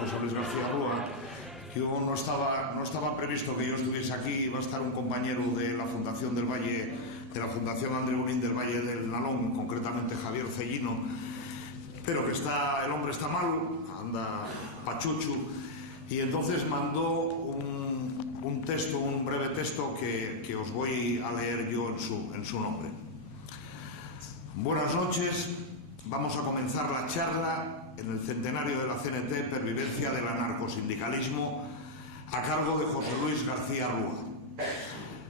José Luis García Rúa. Yo no estaba previsto que yo estuviese aquí. Iba a estar un compañero de la Fundación del Valle, de la Fundación Andreu Unín del Valle del Nalón, concretamente Javier Cellino, pero que el hombre está mal, anda pachuchu, y entonces mandó un texto, un breve texto que os voy a leer yo en su nombre. Buenas noches. Vamos a comenzar la charla en el centenario de la CNT Pervivencia del Anarcosindicalismo a cargo de José Luis García Rúa.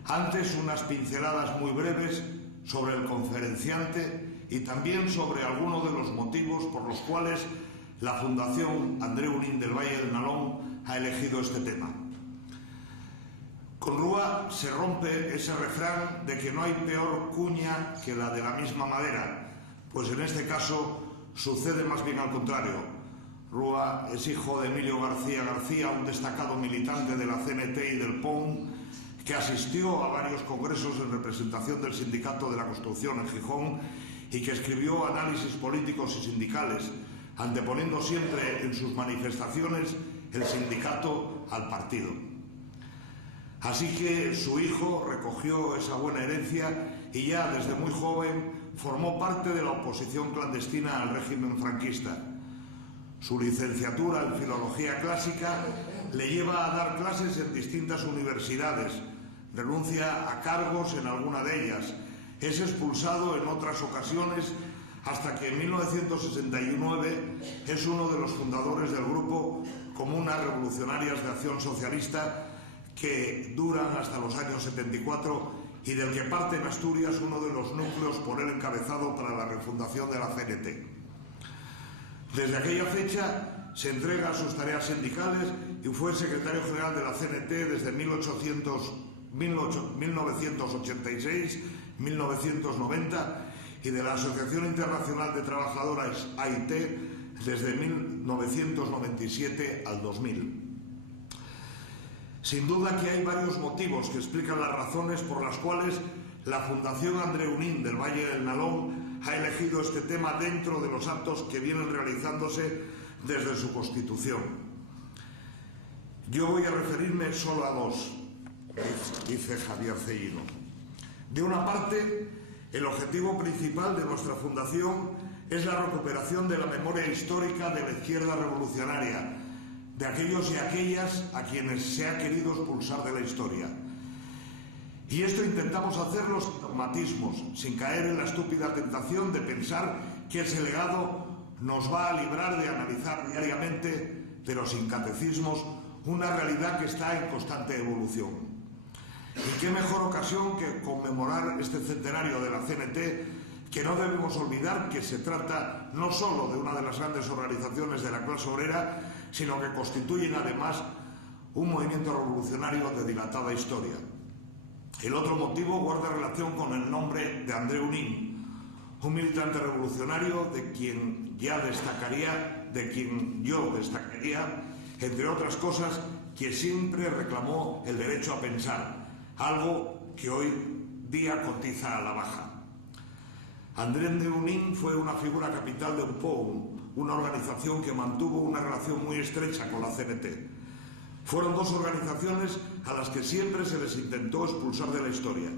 Antes, unas pinceladas muy breves sobre el conferenciante y también sobre algunos de los motivos por los cuales la Fundación Andreu Unín del Valle del Nalón ha elegido este tema. Con Rúa se rompe ese refrán de que no hay peor cuña que la de la misma madera, pues en este caso sucede más bien al contrario. Rúa es hijo de Emilio García García, un destacado militante de la CNT y del PON, que asistió a varios congresos en representación del Sindicato de la Construcción en Gijón y que escribió análisis políticos y sindicales, anteponiendo siempre en sus manifestaciones el sindicato al partido. Así que su hijo recogió esa buena herencia y ya desde muy joven formó parte de la oposición clandestina al régimen franquista. Su licenciatura en Filología Clásica le lleva a dar clases en distintas universidades, renuncia a cargos en alguna de ellas, es expulsado en otras ocasiones hasta que en 1969 es uno de los fundadores del grupo Comunas Revolucionarias de Acción Socialista, que duran hasta los años 74 y del que parte en Asturias uno de los núcleos por él encabezado para la refundación de la CNT. Desde aquella fecha se entrega a sus tareas sindicales y fue secretario general de la CNT desde 1986-1990 y de la Asociación Internacional de Trabajadoras AIT desde 1997 al 2000. Sin duda que hay varios motivos que explican las razones por las cuales la Fundación Andreu Unín del Valle del Nalón ha elegido este tema dentro de los actos que vienen realizándose desde su constitución. Yo voy a referirme solo a dos, dice Javier Cellino. De una parte, el objetivo principal de nuestra fundación es la recuperación de la memoria histórica de la izquierda revolucionaria, de aquellos y aquellas a quienes se ha querido expulsar de la historia. Y esto intentamos hacerlo sin dogmatismos, sin caer en la estúpida tentación de pensar que ese legado nos va a librar de analizar diariamente, pero sin catecismos, una realidad que está en constante evolución. Y qué mejor ocasión que conmemorar este centenario de la CNT, que no debemos olvidar que se trata no solo de una de las grandes organizaciones de la clase obrera, sino que constituyen además un movimiento revolucionario de dilatada historia. El otro motivo guarda relación con el nombre de Andreu Unín, un militante revolucionario de quien yo destacaría, entre otras cosas, que siempre reclamó el derecho a pensar, algo que hoy día cotiza a la baja. Andreu Unín fue una figura capital de UPOUN, una organización que mantuvo una relación muy estrecha con la CNT. Fueron dos organizaciones a las que siempre se les intentó expulsar de la historia.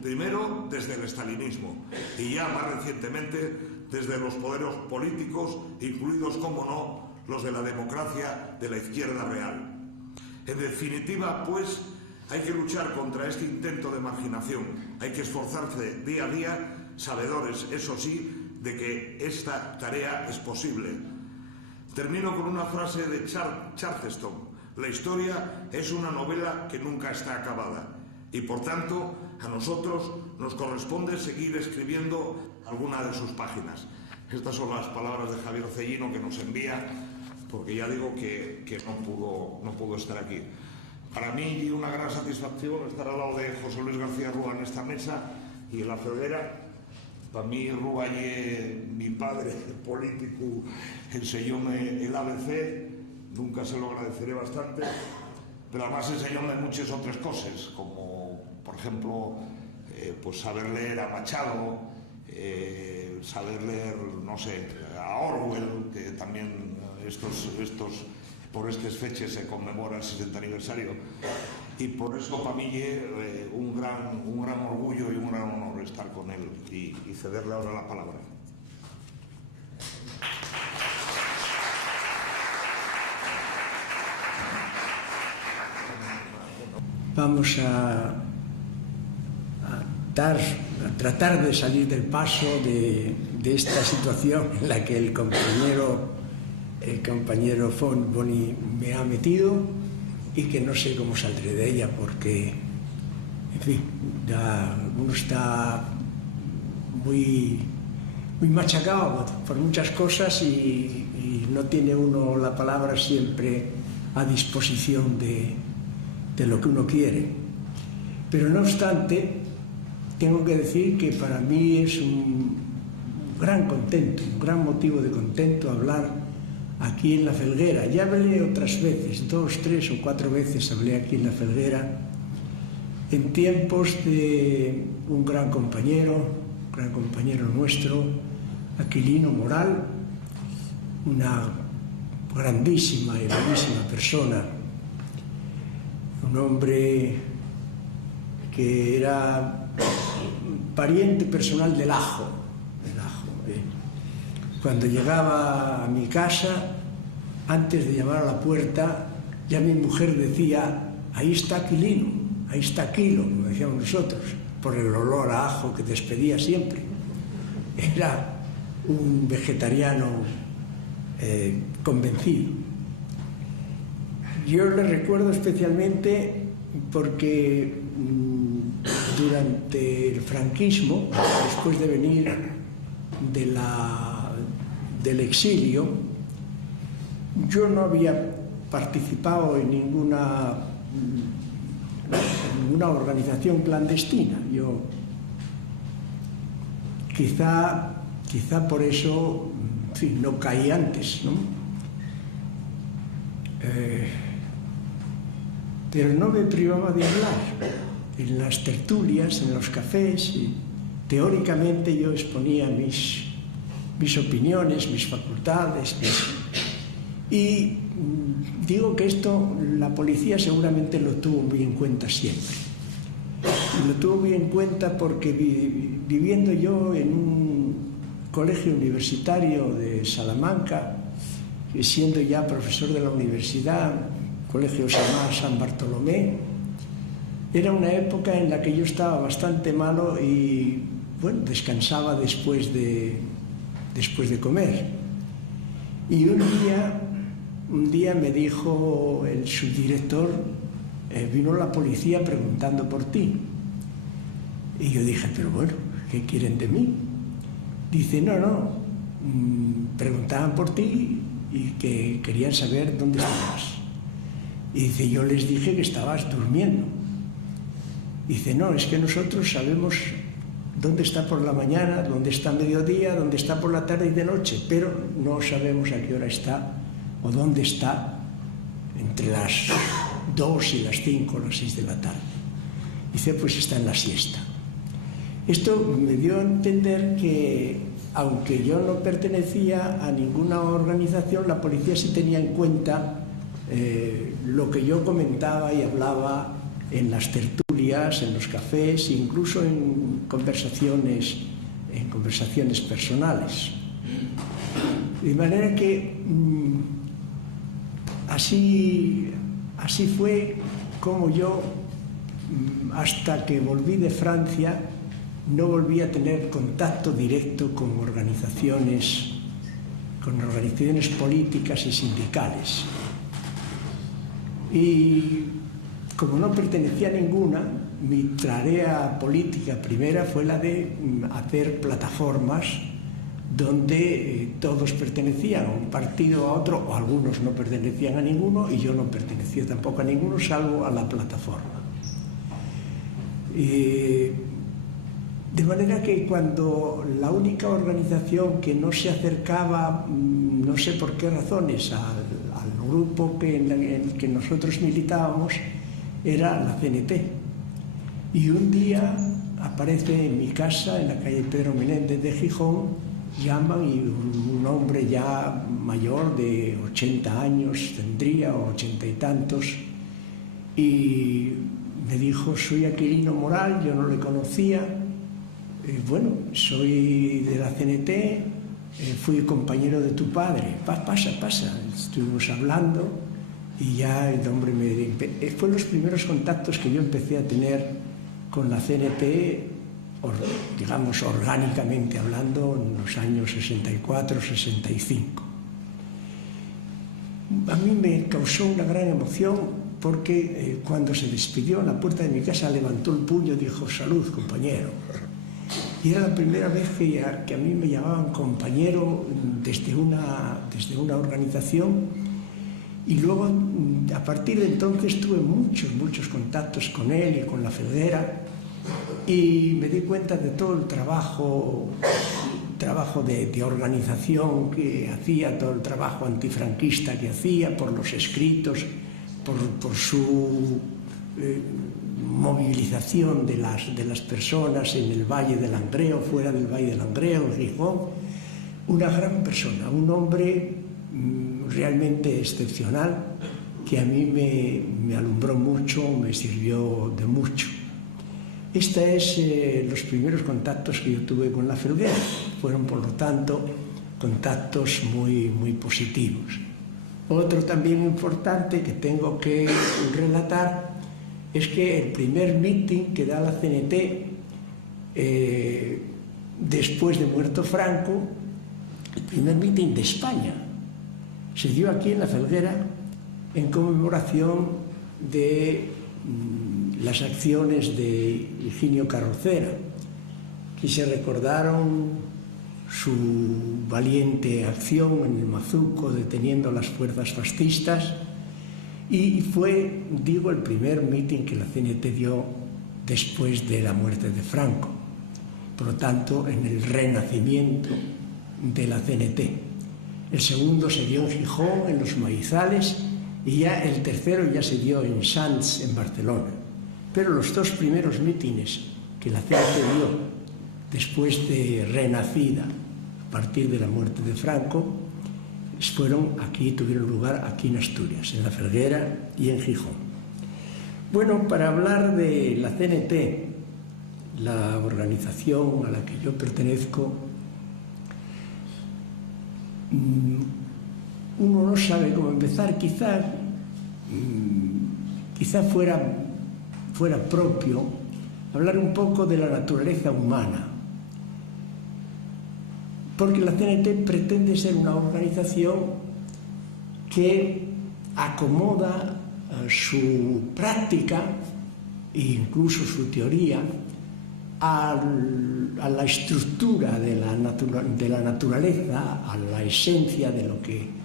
Primero desde el estalinismo y ya más recientemente desde los poderes políticos, incluidos, como no, los de la democracia de la izquierda real. En definitiva, pues, hay que luchar contra este intento de marginación. Hay que esforzarse día a día, sabedores, eso sí, de que esta tarea es posible. Termino con una frase de Charleston. La historia es una novela que nunca está acabada y, por tanto, a nosotros nos corresponde seguir escribiendo alguna de sus páginas. Estas son las palabras de Javier Cellino, que nos envía, porque ya digo que no pudo estar aquí. Para mí, una gran satisfacción estar al lado de José Luis García Rúa en esta mesa y en la febrera. Para mí, Rúa y mi padre político enseñóme el ABC, nunca se lo agradeceré bastante, pero además enseñóme muchas otras cosas, como, por ejemplo, pues saber leer a Machado, saber leer, no sé, a Orwell, que también estos por estas fechas se conmemora el 60 aniversario y por eso para mí es un gran orgullo y un gran honor estar con él y cederle ahora la palabra. Vamos a tratar de salir del paso de esta situación en la que el compañero Boni me ha metido y que no sé cómo saldré de ella porque, en fin, ya uno está muy machacado por muchas cosas y no tiene uno la palabra siempre a disposición de lo que uno quiere. Pero no obstante, tengo que decir que para mí es un gran motivo de contento hablar aquí en La Felguera. Ya hablé otras veces, 2, 3 o 4 veces hablé aquí en La Felguera, en tiempos de un gran compañero nuestro, Aquilino Moral, una grandísima y bellísima persona, un hombre que era pariente personal del Ajo. Cuando llegaba a mi casa, antes de llamar a la puerta, ya mi mujer decía: ahí está Aquilino, ahí está Aquilo, como decíamos nosotros, por el olor a ajo que despedía siempre. Era un vegetariano convencido. Yo le recuerdo especialmente porque durante el franquismo, después de venir del exilio, yo no había participado en ninguna organización clandestina. Yo quizá por eso, en fin, no caí antes, ¿no? Pero no me privaba de hablar en las tertulias, en los cafés, y teóricamente yo exponía mis opiniones, mis facultades, y digo que esto la policía seguramente lo tuvo muy en cuenta siempre. Y lo tuvo muy en cuenta porque viviendo yo en un colegio universitario de Salamanca, y siendo ya profesor de la universidad, el colegio se llamaba San Bartolomé, era una época en la que yo estaba bastante malo y, bueno, descansaba después de comer. Y un día me dijo el subdirector: vino la policía preguntando por ti. Y yo dije: pero bueno, ¿qué quieren de mí? Dice: no, preguntaban por ti y que querían saber dónde estabas. Y dice: yo les dije que estabas durmiendo. Dice: no, es que nosotros sabemos dónde está por la mañana, dónde está a mediodía, dónde está por la tarde y de noche, pero no sabemos a qué hora está o dónde está entre las 2 y las 5 o las 6 de la tarde. Dice: pues está en la siesta. Esto me dio a entender que, aunque yo no pertenecía a ninguna organización, la policía sí tenía en cuenta lo que yo comentaba y hablaba en las tertulias, en los cafés, incluso en conversaciones personales. De manera que así fue como yo, hasta que volví de Francia, no volví a tener contacto directo con organizaciones políticas y sindicales. Y como no pertenecía a ninguna, mi tarea política primera fue la de hacer plataformas donde todos pertenecían a un partido o a otro, o algunos no pertenecían a ninguno, y yo no pertenecía tampoco a ninguno, salvo a la plataforma. De manera que cuando la única organización que no se acercaba, no sé por qué razones, al grupo en el que nosotros militábamos, era la CNT. Y un día aparece en mi casa, en la calle Pedro Menéndez de Gijón, llaman, y un hombre ya mayor de 80 años tendría, o 80 y tantos, y me dijo: soy Aquilino Moral, yo no le conocía, bueno, soy de la CNT, fui compañero de tu padre, pasa, estuvimos hablando, y ya el hombre fue los primeros contactos que yo empecé a tener con la CNT, digamos orgánicamente hablando, en los años 64, 65. A mí me causó una gran emoción porque cuando se despidió en la puerta de mi casa levantó el puño y dijo: salud, compañero. Y era la primera vez que a mí me llamaban compañero desde una organización, y luego a partir de entonces tuve muchos contactos con él y con la Felguera, y me di cuenta de todo el trabajo de organización que hacía, todo el trabajo antifranquista que hacía, por los escritos, por su movilización de las personas en el Valle del Langreo, fuera del Valle del Langreo, en Gijón. Una gran persona, un hombre realmente excepcional, que a mí me alumbró mucho, me sirvió de mucho. Estos son los primeros contactos que yo tuve con la Felguera. Fueron, por lo tanto, contactos muy positivos. Otro también importante que tengo que relatar es que el primer meeting que da la CNT después de muerto Franco, el primer meeting de España, se dio aquí en la Felguera en conmemoración de las acciones de Higinio Carrocera, que se recordaron su valiente acción en el Mazuco deteniendo las fuerzas fascistas, y fue, digo, el primer mitin que la CNT dio después de la muerte de Franco, por lo tanto en el renacimiento de la CNT. El segundo se dio en Gijón, en los Maizales, y ya el tercero ya se dio en Sants, en Barcelona. Pero los dos primeros mítines que la CNT dio después de renacida, a partir de la muerte de Franco, tuvieron lugar aquí en Asturias, en la Felguera y en Gijón. Bueno, para hablar de la CNT, la organización a la que yo pertenezco, uno no sabe cómo empezar. Quizá fuera propio hablar un poco de la naturaleza humana, porque la CNT pretende ser una organización que acomoda su práctica e incluso su teoría a la estructura de la naturaleza, a la esencia de lo que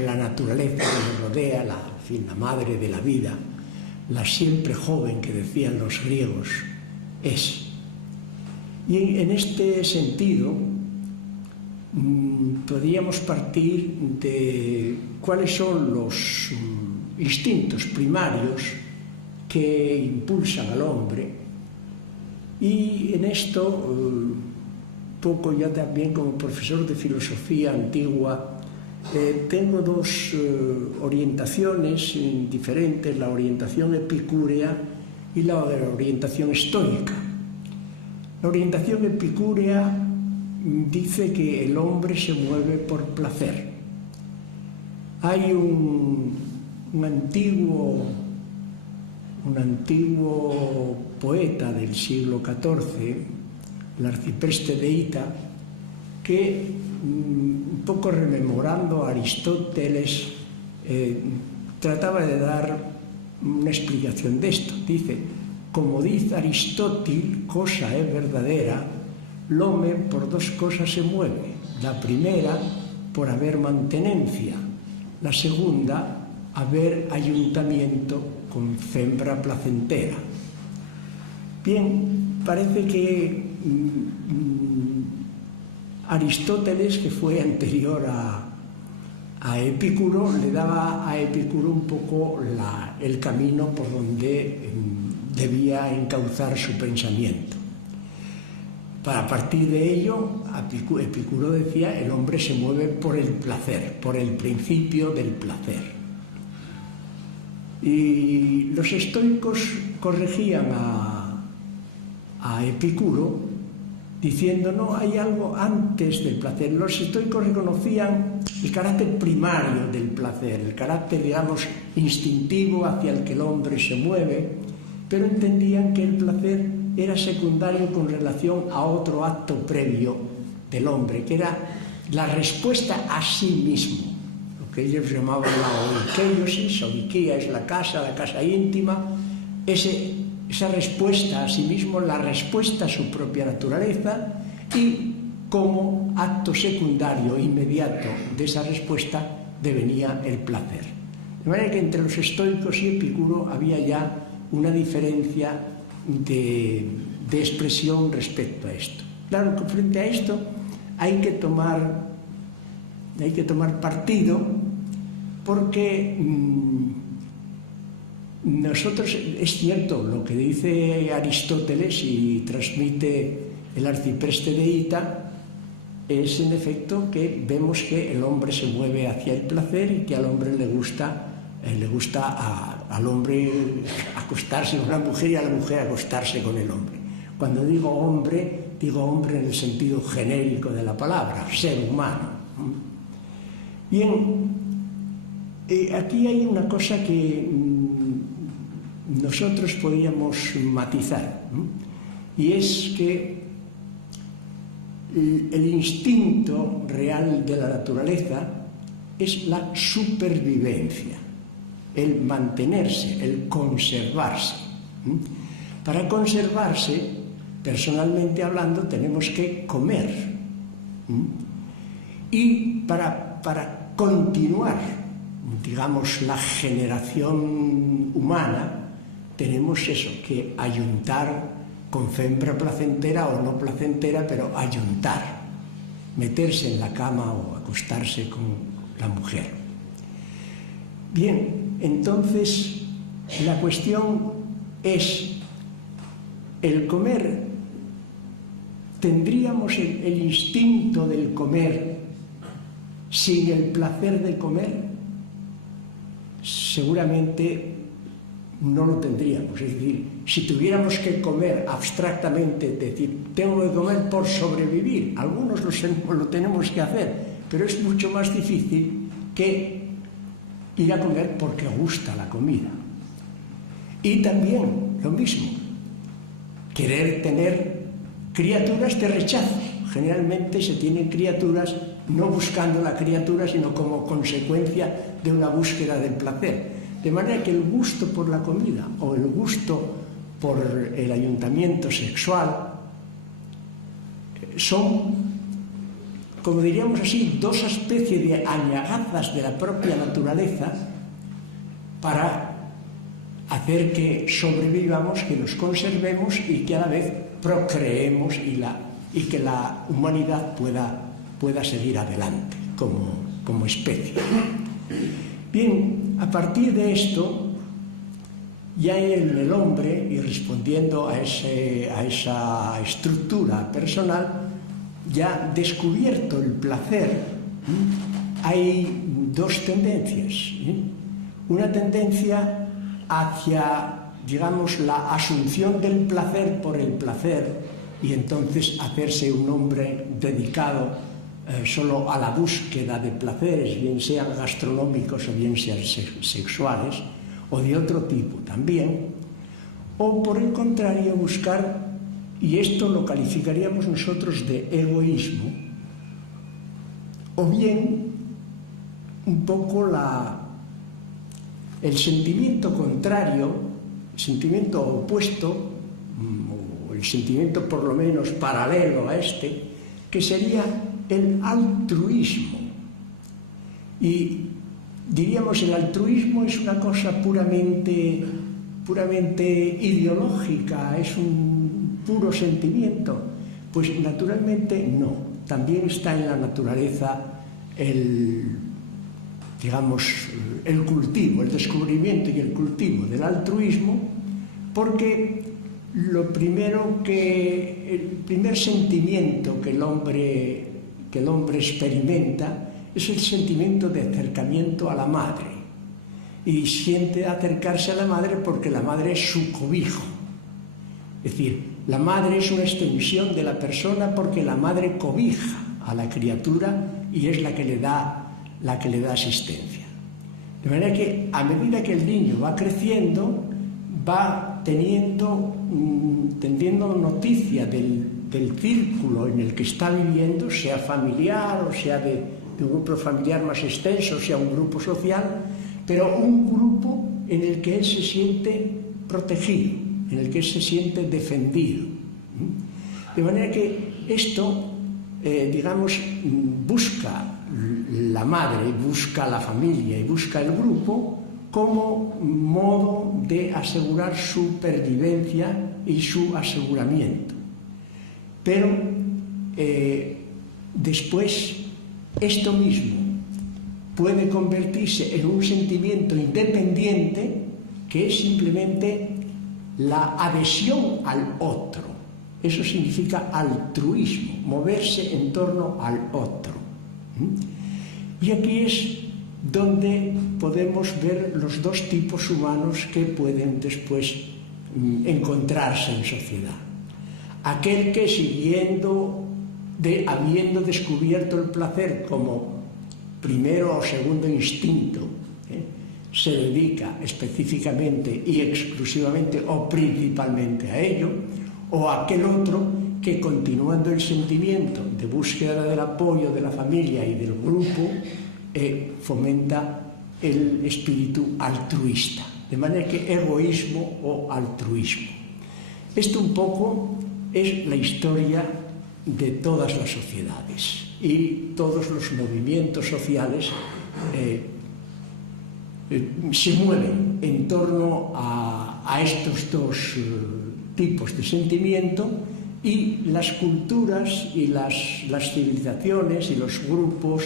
la naturaleza que nos rodea, la madre de la vida, la siempre joven que decían los griegos, es. Y en este sentido podríamos partir de cuáles son los instintos primarios que impulsan al hombre, y en esto, poco ya también como profesor de filosofía antigua, tengo dos orientaciones diferentes: la orientación epicúrea y la orientación estoica. La orientación epicúrea dice que el hombre se mueve por placer. Hay un antiguo poeta del siglo XIV, el arcipreste de Hita, que un poco rememorando a Aristóteles trataba de dar una explicación de esto. Dice: como dice Aristóteles, cosa es verdadera, l'home por dos cosas se mueve. La primera, por haber mantenencia; la segunda, haber ayuntamiento con fembra placentera. Bien, parece que Aristóteles, que fue anterior a Epicuro, le daba a Epicuro un poco el camino por donde debía encauzar su pensamiento. Para partir de ello, Epicuro decía, el hombre se mueve por el placer, por el principio del placer. Y los estoicos corregían a Epicuro diciendo, no, hay algo antes del placer. Los estoicos reconocían el carácter primario del placer, el carácter, digamos, instintivo hacia el que el hombre se mueve, pero entendían que el placer era secundario con relación a otro acto previo del hombre, que era la respuesta a sí mismo, lo que ellos llamaban la oikeiosis. Oikia es la casa íntima, esa respuesta a sí mismo, la respuesta a su propia naturaleza, y como acto secundario inmediato de esa respuesta devenía el placer. De manera que entre los estoicos y Epicuro había ya una diferencia de expresión respecto a esto. Claro que frente a esto hay que tomar partido, porque nosotros, es cierto lo que dice Aristóteles y transmite el arcipreste de Hita, es en efecto que vemos que el hombre se mueve hacia el placer y que al hombre le gusta al hombre acostarse con la mujer y a la mujer acostarse con el hombre. Cuando digo hombre en el sentido genérico de la palabra, ser humano. Bien, aquí hay una cosa que nosotros podríamos matizar, y es que el instinto real de la naturaleza es la supervivencia, el mantenerse, el conservarse. Para conservarse, personalmente hablando, tenemos que comer. Y para continuar, digamos, la generación humana, tenemos eso, que ayuntar con fembra placentera o no placentera, pero ayuntar, meterse en la cama o acostarse con la mujer. Bien, entonces la cuestión es, el comer, ¿tendríamos el instinto del comer sin el placer de comer? Seguramente no lo tendríamos. Es decir, si tuviéramos que comer abstractamente, decir, tengo que comer por sobrevivir, algunos lo tenemos que hacer, pero es mucho más difícil que ir a comer porque gusta la comida. Y también lo mismo, querer tener criaturas de rechazo. Generalmente se tienen criaturas no buscando la criatura, sino como consecuencia de una búsqueda del placer. De manera que el gusto por la comida o el gusto por el ayuntamiento sexual son, como diríamos así, dos especies de añagazas de la propia naturaleza para hacer que sobrevivamos, que nos conservemos y que a la vez procreemos y que la humanidad pueda seguir adelante como especie. Bien, a partir de esto, ya en el hombre, y respondiendo a esa estructura personal, ya descubierto el placer, hay dos tendencias. Una tendencia hacia, digamos, la asunción del placer por el placer, y entonces hacerse un hombre dedicado solo a la búsqueda de placeres, bien sean gastronómicos o bien sean sexuales, o de otro tipo también, o por el contrario buscar, y esto lo calificaríamos nosotros de egoísmo, o bien un poco el sentimiento contrario, el sentimiento opuesto, o el sentimiento por lo menos paralelo a este, que sería el altruismo. Y diríamos, el altruismo es una cosa puramente ideológica, es un puro sentimiento. Pues naturalmente no. También está en la naturaleza el cultivo, el descubrimiento y el cultivo del altruismo, porque el primer sentimiento que el hombre experimenta es el sentimiento de acercamiento a la madre. Y siente acercarse a la madre porque la madre es su cobijo. Es decir, la madre es una extensión de la persona porque la madre cobija a la criatura y es la que le da asistencia. De manera que a medida que el niño va creciendo, va teniendo noticia del círculo en el que está viviendo, sea familiar o sea de un grupo familiar más extenso, sea un grupo social, pero un grupo en el que él se siente protegido, en el que él se siente defendido. De manera que esto, busca la madre, busca la familia y busca el grupo como modo de asegurar su pervivencia y su aseguramiento. Pero después esto mismo puede convertirse en un sentimiento independiente que es simplemente la adhesión al otro. Eso significa altruismo, moverse en torno al otro. Y aquí es donde podemos ver los dos tipos humanos que pueden después encontrarse en sociedad. Aquel que habiendo descubierto el placer como primero o segundo instinto, se dedica específicamente y exclusivamente o principalmente a ello, o aquel otro que, continuando el sentimiento de búsqueda del apoyo de la familia y del grupo, fomenta el espíritu altruista, de manera que egoísmo o altruismo. Esto un poco es la historia de todas las sociedades y todos los movimientos sociales se mueven en torno a estos dos tipos de sentimiento, y las culturas y las civilizaciones y los grupos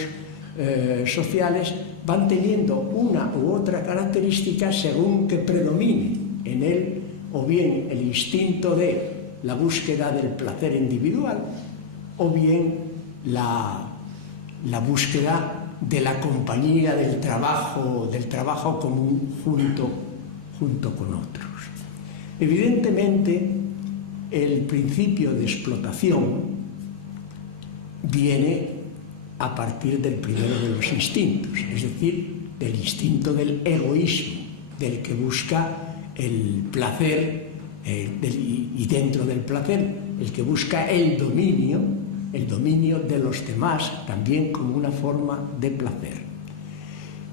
sociales van teniendo una u otra característica según que predomine en él o bien el instinto de la búsqueda del placer individual o bien la búsqueda de la compañía, del trabajo común junto con otros. Evidentemente, el principio de explotación viene a partir del primero de los instintos, es decir, del instinto del egoísmo, del que busca el placer y dentro del placer, el que busca el dominio de los demás, también como una forma de placer.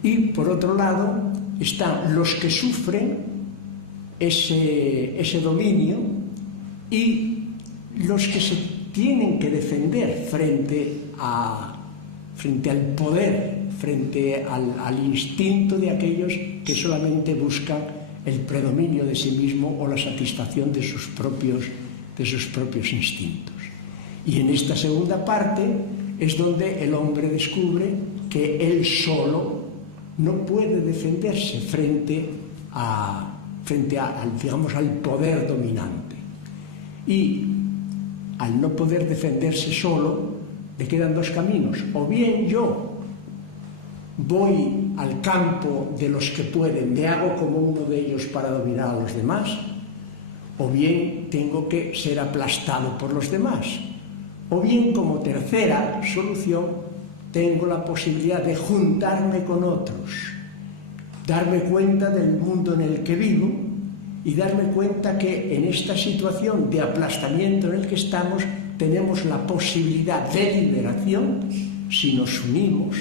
Y por otro lado están los que sufren ese dominio y los que se tienen que defender frente al poder, frente al instinto de aquellos que solamente buscan el predominio de sí mismo o la satisfacción de sus propios instintos. Y en esta segunda parte es donde el hombre descubre que él solo no puede defenderse frente al poder dominante. Y al no poder defenderse solo, le quedan dos caminos. O bien yo voy al campo de los que pueden, me hago como uno de ellos para dominar a los demás, o bien tengo que ser aplastado por los demás. O bien, como tercera solución, tengo la posibilidad de juntarme con otros, darme cuenta del mundo en el que vivo y darme cuenta que en esta situación de aplastamiento en el que estamos tenemos la posibilidad de liberación si nos unimos,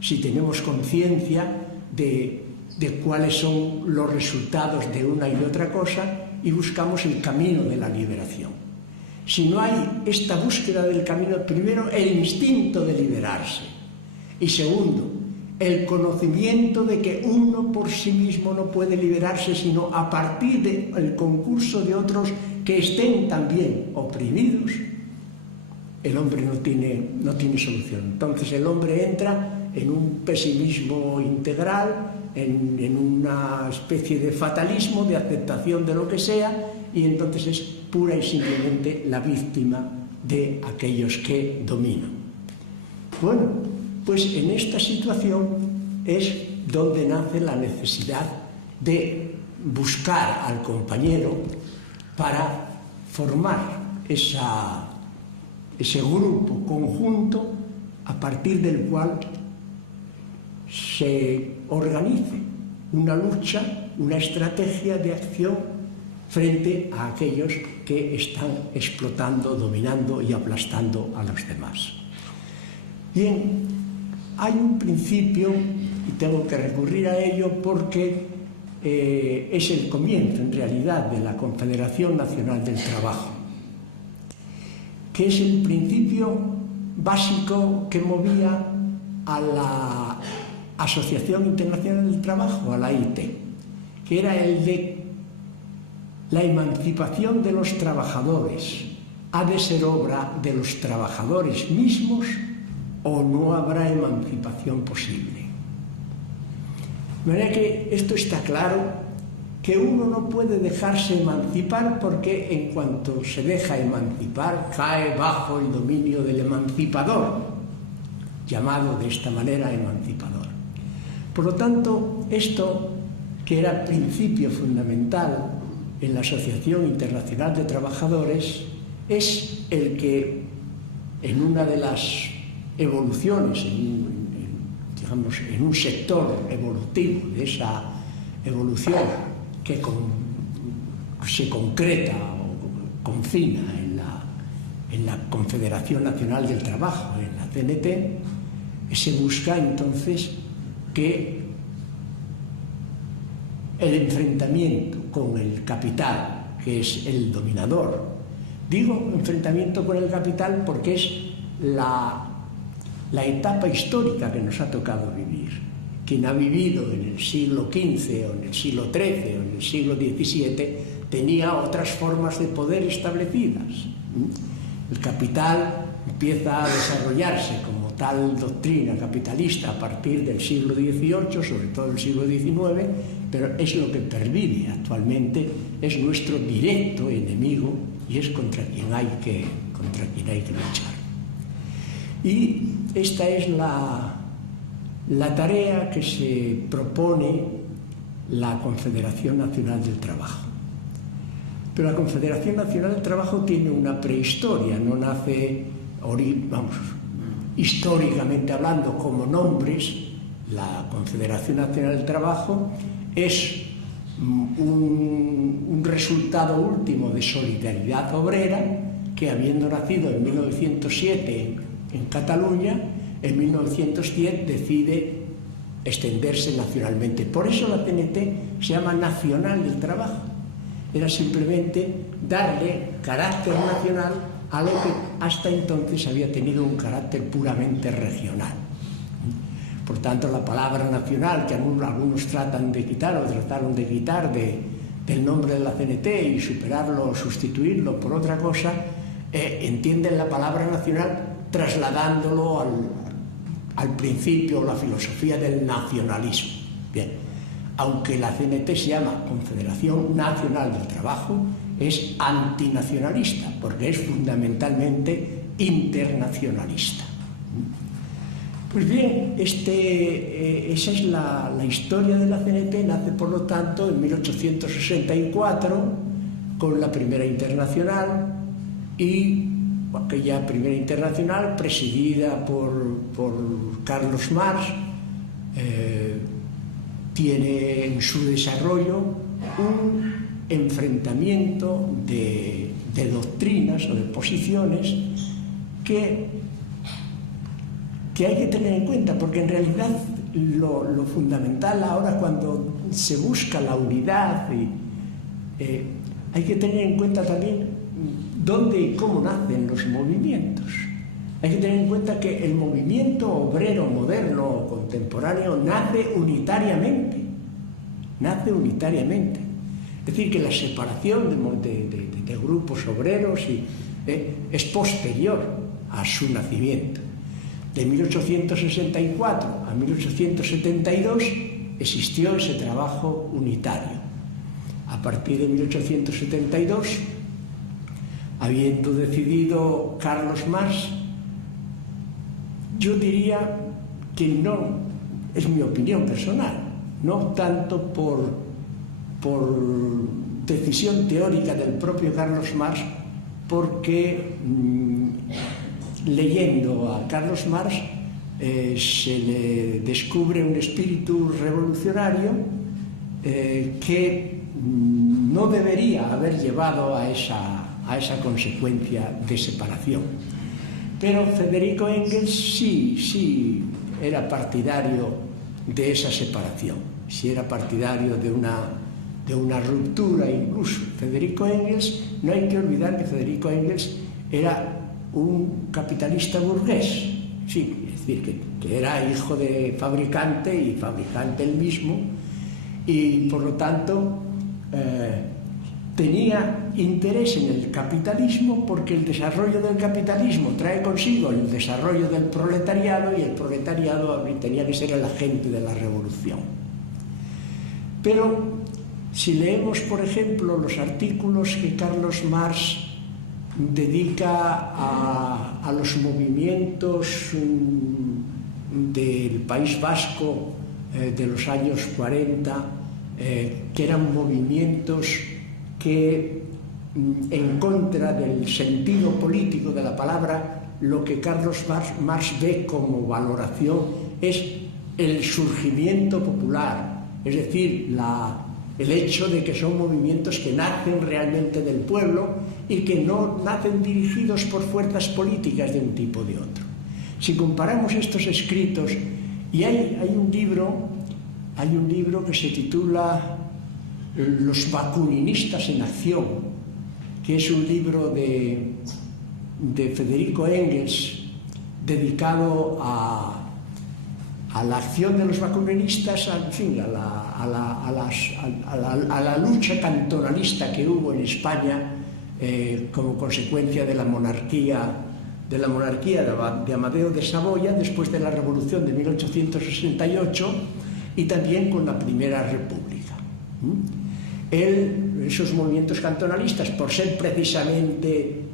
si tenemos conciencia de cuáles son los resultados de una y de otra cosa y buscamos el camino de la liberación. Si no hay esta búsqueda del camino, primero el instinto de liberarse y segundo, el conocimiento de que uno por sí mismo no puede liberarse sino a partir del concurso de otros que estén también oprimidos, el hombre no tiene solución. Entonces el hombre entra en un pesimismo integral, en una especie de fatalismo, de aceptación de lo que sea, y entonces es pura y simplemente la víctima de aquellos que dominan. Bueno, pues en esta situación es donde nace la necesidad de buscar al compañero para formar ese grupo conjunto a partir del cual se organice una lucha, una estrategia de acción frente a aquellos que están explotando, dominando y aplastando a los demás. Bien, hay un principio, y tengo que recurrir a ello porque es el comienzo, en realidad, de la Confederación Nacional del Trabajo, que es el principio básico que movía a la Asociación Internacional del Trabajo, a la OIT, que era el de la emancipación de los trabajadores. ¿Ha de ser obra de los trabajadores mismos o no habrá emancipación posible? De manera que esto está claro, que uno no puede dejarse emancipar porque en cuanto se deja emancipar cae bajo el dominio del emancipador, llamado de esta manera emancipador. Por lo tanto, esto, que era principio fundamental en la Asociación Internacional de Trabajadores, es el que en una de las evoluciones, en un sector evolutivo de esa evolución que se concreta o confina en la Confederación Nacional del Trabajo, en la CNT, se busca entonces que el enfrentamiento con el capital, que es el dominador, digo enfrentamiento con el capital porque es la etapa histórica que nos ha tocado vivir. Quien ha vivido en el siglo XV o en el siglo XIII o en el siglo XVII tenía otras formas de poder establecidas. El capital empieza a desarrollarse como tal doctrina capitalista a partir del siglo XVIII, sobre todo el siglo XIX, pero es lo que pervive actualmente, es nuestro directo enemigo y es contra quien hay que luchar. Y esta es la tarea que se propone la Confederación Nacional del Trabajo. Pero la Confederación Nacional del Trabajo tiene una prehistoria, no nace, históricamente hablando, como nombres. La Confederación Nacional del Trabajo es un resultado último de solidaridad obrera que, habiendo nacido en 1907 en Cataluña, en 1910 decide extenderse nacionalmente. Por eso la CNT se llama Nacional del Trabajo. Era simplemente darle carácter nacional a lo que hasta entonces había tenido un carácter puramente regional. Por tanto, la palabra nacional, que algunos tratan de quitar o trataron de quitar del nombre de la CNT y superarlo o sustituirlo por otra cosa, entienden la palabra nacional trasladándolo al principio, la filosofía del nacionalismo. Bien, aunque la CNT se llama Confederación Nacional del Trabajo, es antinacionalista, porque es fundamentalmente internacionalista. Pues bien, esa es la historia de la CNT. Nace, por lo tanto, en 1864 con la primera internacional, y aquella primera internacional presidida por Carlos Marx tiene en su desarrollo un enfrentamiento de doctrinas o de posiciones que hay que tener en cuenta, porque en realidad lo fundamental ahora, cuando se busca la unidad, hay que tener en cuenta también dónde y cómo nacen los movimientos. Hay que tener en cuenta que el movimiento obrero moderno o contemporáneo nace unitariamente. Es decir, que la separación de grupos obreros es posterior a su nacimiento. De 1864 a 1872 existió ese trabajo unitario. a partir de 1872, habiendo decidido Carlos Marx, yo diría que no, es mi opinión personal, no tanto por decisión teórica del propio Carlos Marx, porque leyendo a Carlos Marx se le descubre un espíritu revolucionario que no debería haber llevado a esa consecuencia de separación. Pero Federico Engels sí era partidario de esa separación, sí era partidario de una ruptura incluso. Federico Engels, no hay que olvidar que Federico Engels era un capitalista burgués, sí, es decir, que era hijo de fabricante y fabricante él mismo, y por lo tanto tenía interés en el capitalismo, porque el desarrollo del capitalismo trae consigo el desarrollo del proletariado, y el proletariado tenía que ser el agente de la revolución. Pero si leemos, por ejemplo, los artículos que Carlos Marx dedica a los movimientos del País Vasco de los años 40, que eran movimientos que, en contra del sentido político de la palabra, lo que Carlos Marx ve como valoración es el surgimiento popular, es decir, el hecho de que son movimientos que nacen realmente del pueblo y que no nacen dirigidos por fuerzas políticas de un tipo o de otro. Si comparamos estos escritos, y hay un libro que se titula Los Bakuninistas en Acción, que es un libro de Federico Engels dedicado a la acción de los bakuninistas, en fin, a la lucha cantonalista que hubo en España como consecuencia de la monarquía de Amadeo de Saboya después de la Revolución de 1868, y también con la Primera República. Esos movimientos cantonalistas, por ser precisamente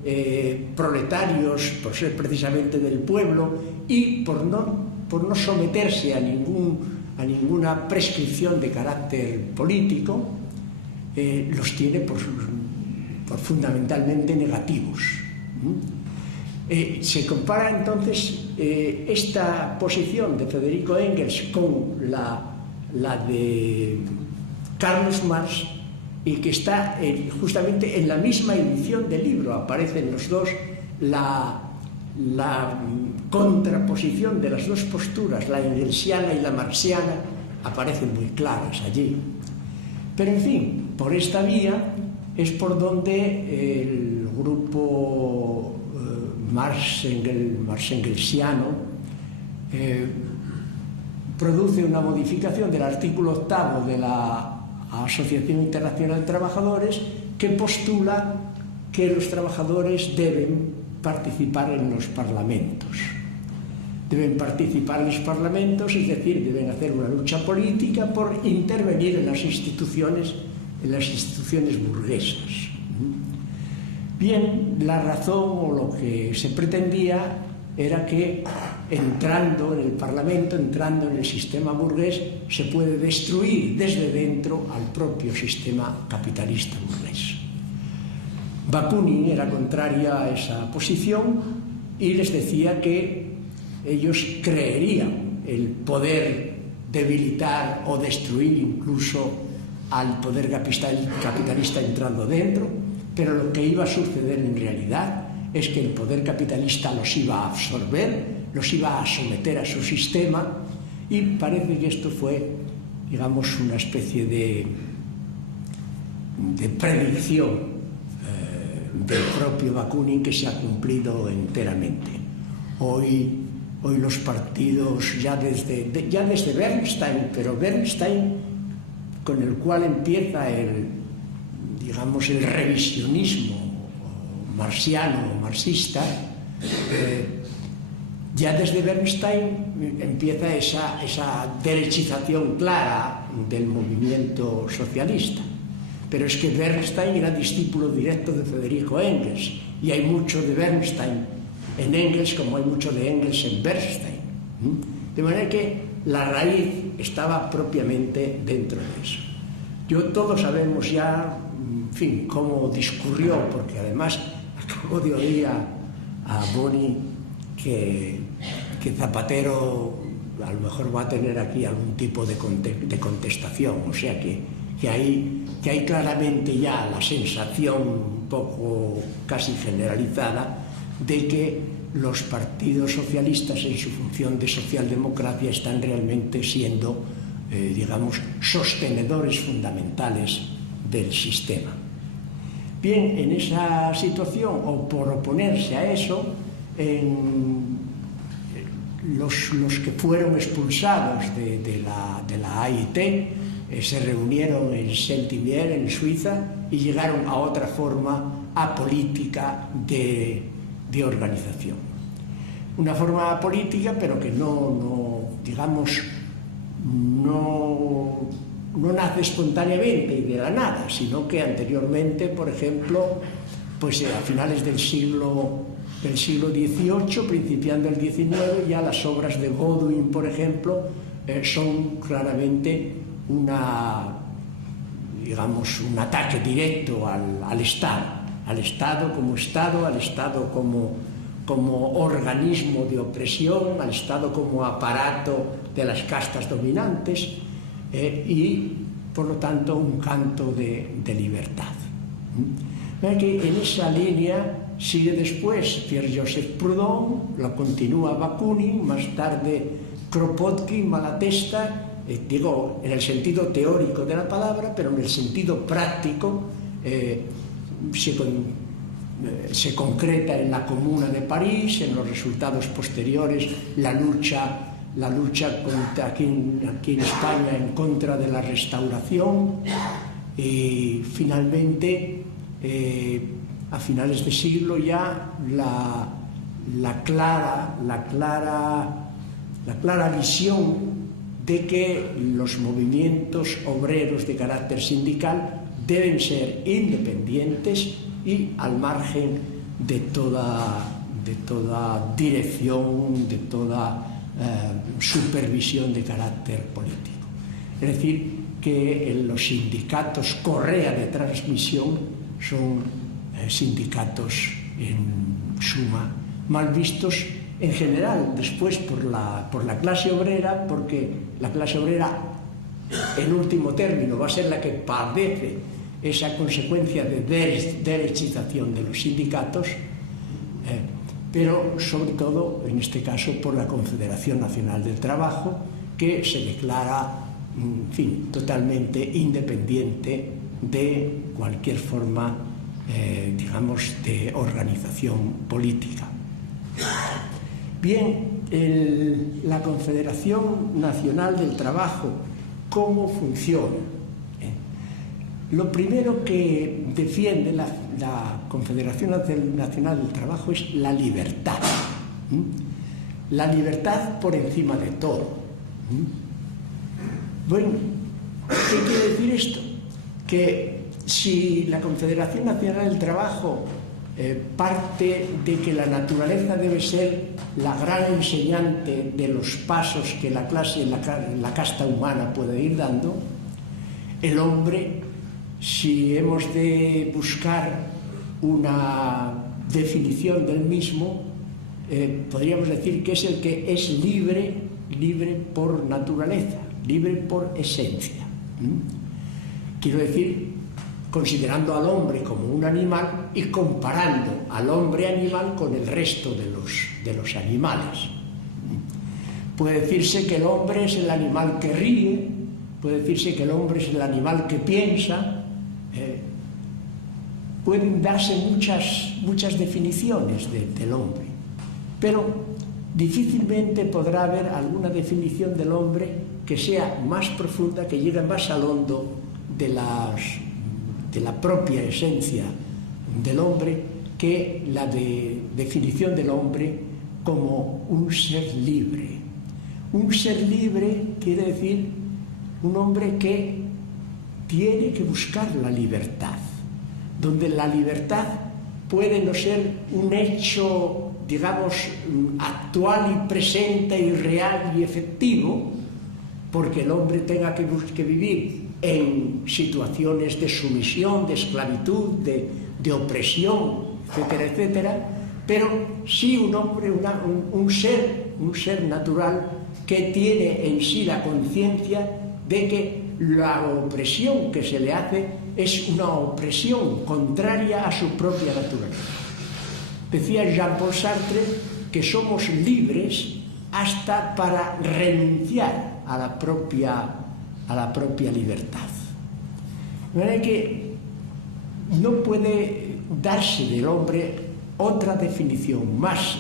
proletarios, por ser precisamente del pueblo, y por no someterse a ninguna prescripción de carácter político, los tiene por fundamentalmente negativos. Se compara entonces esta posición de Federico Engels con la de Carlos Marx, y que está justamente en la misma edición del libro. Aparecen los dos, la contraposición de las dos posturas, la engelsiana y la marxiana, aparecen muy claras allí. Pero en fin, por esta vía es por donde el grupo marx-engelsiano produce una modificación del artículo 8º de la Asociación Internacional de Trabajadores, que postula que los trabajadores deben participar en los parlamentos. Deben participar en los parlamentos, es decir, deben hacer una lucha política por intervenir en las instituciones burguesas. Bien, la razón o lo que se pretendía era que, entrando en el Parlamento, entrando en el sistema burgués, se puede destruir desde dentro al propio sistema capitalista burgués. Bakunin era contraria a esa posición y les decía que ellos creerían el poder debilitar o destruir incluso al poder capitalista entrando dentro, pero lo que iba a suceder en realidad es que el poder capitalista los iba a absorber, los iba a someter a su sistema, y parece que esto fue, digamos, una especie de predicción del propio Bakunin, que se ha cumplido enteramente. Hoy los partidos, ya desde Bernstein, pero Bernstein, con el cual empieza el revisionismo marxiano o marxista, ya desde Bernstein empieza esa derechización clara del movimiento socialista. pero es que Bernstein era discípulo directo de Federico Engels, y hay mucho de Bernstein en Engels como hay mucho de Engels en Bernstein. De manera que la raíz estaba propiamente dentro de eso. Todos sabemos ya, en fin, cómo discurrió, porque además acabo de oír a Boni que Zapatero a lo mejor va a tener aquí algún tipo de contestación, o sea que hay claramente ya la sensación un poco casi generalizada de que los partidos socialistas en su función de socialdemocracia están realmente siendo, digamos, sostenedores fundamentales del sistema. Bien, en esa situación, o por oponerse a eso, los que fueron expulsados de la AIT se reunieron en Saint-Imier, en Suiza, y llegaron a otra forma apolítica de organización. Una forma política, pero que no nace espontáneamente y de la nada, sino que anteriormente, por ejemplo, pues a finales del siglo XVIII, principiando el XIX, ya las obras de Godwin, por ejemplo, son claramente un ataque directo al Estado como Estado, al Estado como organismo de opresión, al Estado como aparato de las castas dominantes, y, por lo tanto, un canto de libertad. Que en esa línea sigue después Pierre-Joseph Proudhon, lo continúa Bakunin, más tarde Kropotkin, Malatesta, digo en el sentido teórico de la palabra, pero en el sentido práctico se concreta en la Comuna de París, en los resultados posteriores, la lucha contra, aquí en España, en contra de la Restauración, y finalmente a finales de siglo ya la clara visión de que los movimientos obreros de carácter sindical deben ser independientes y al margen de toda dirección, de toda supervisión de carácter político. Es decir, que los sindicatos correa de transmisión son sindicatos en suma mal vistos en general, después por la clase obrera, porque la clase obrera en último término va a ser la que padece esa consecuencia de derechización de los sindicatos, pero sobre todo en este caso por la Confederación Nacional del Trabajo, que se declara, en fin, totalmente independiente de cualquier forma, digamos, de organización política. Bien, la Confederación Nacional del Trabajo, ¿cómo funciona? Lo primero que defiende la Confederación Nacional del Trabajo es la libertad. La libertad por encima de todo. Bueno, ¿qué quiere decir esto? Que si la Confederación Nacional del Trabajo parte de que la naturaleza debe ser la gran enseñante de los pasos que la casta humana puede ir dando, el hombre, si hemos de buscar una definición del mismo, podríamos decir que es el que es libre por naturaleza, libre por esencia. Quiero decir, considerando al hombre como un animal y comparando al hombre animal con el resto de los animales. Puede decirse que el hombre es el animal que ríe, puede decirse que el hombre es el animal que piensa, pueden darse muchas definiciones del hombre, pero difícilmente podrá haber alguna definición del hombre que sea más profunda, que llegue más al hondo de la propia esencia del hombre, que la definición del hombre como un ser libre. Un ser libre quiere decir un hombre que tiene que buscar la libertad, donde la libertad puede no ser un hecho, digamos, actual y presente y real y efectivo, porque el hombre tenga que vivir en situaciones de sumisión, de esclavitud, de opresión, etcétera, etcétera, pero sí un hombre, un ser natural que tiene en sí la conciencia de que la opresión que se le hace es una opresión contraria a su propia naturaleza. Decía Jean-Paul Sartre que somos libres hasta para renunciar a la propia libertad. De manera que no puede darse del hombre otra definición más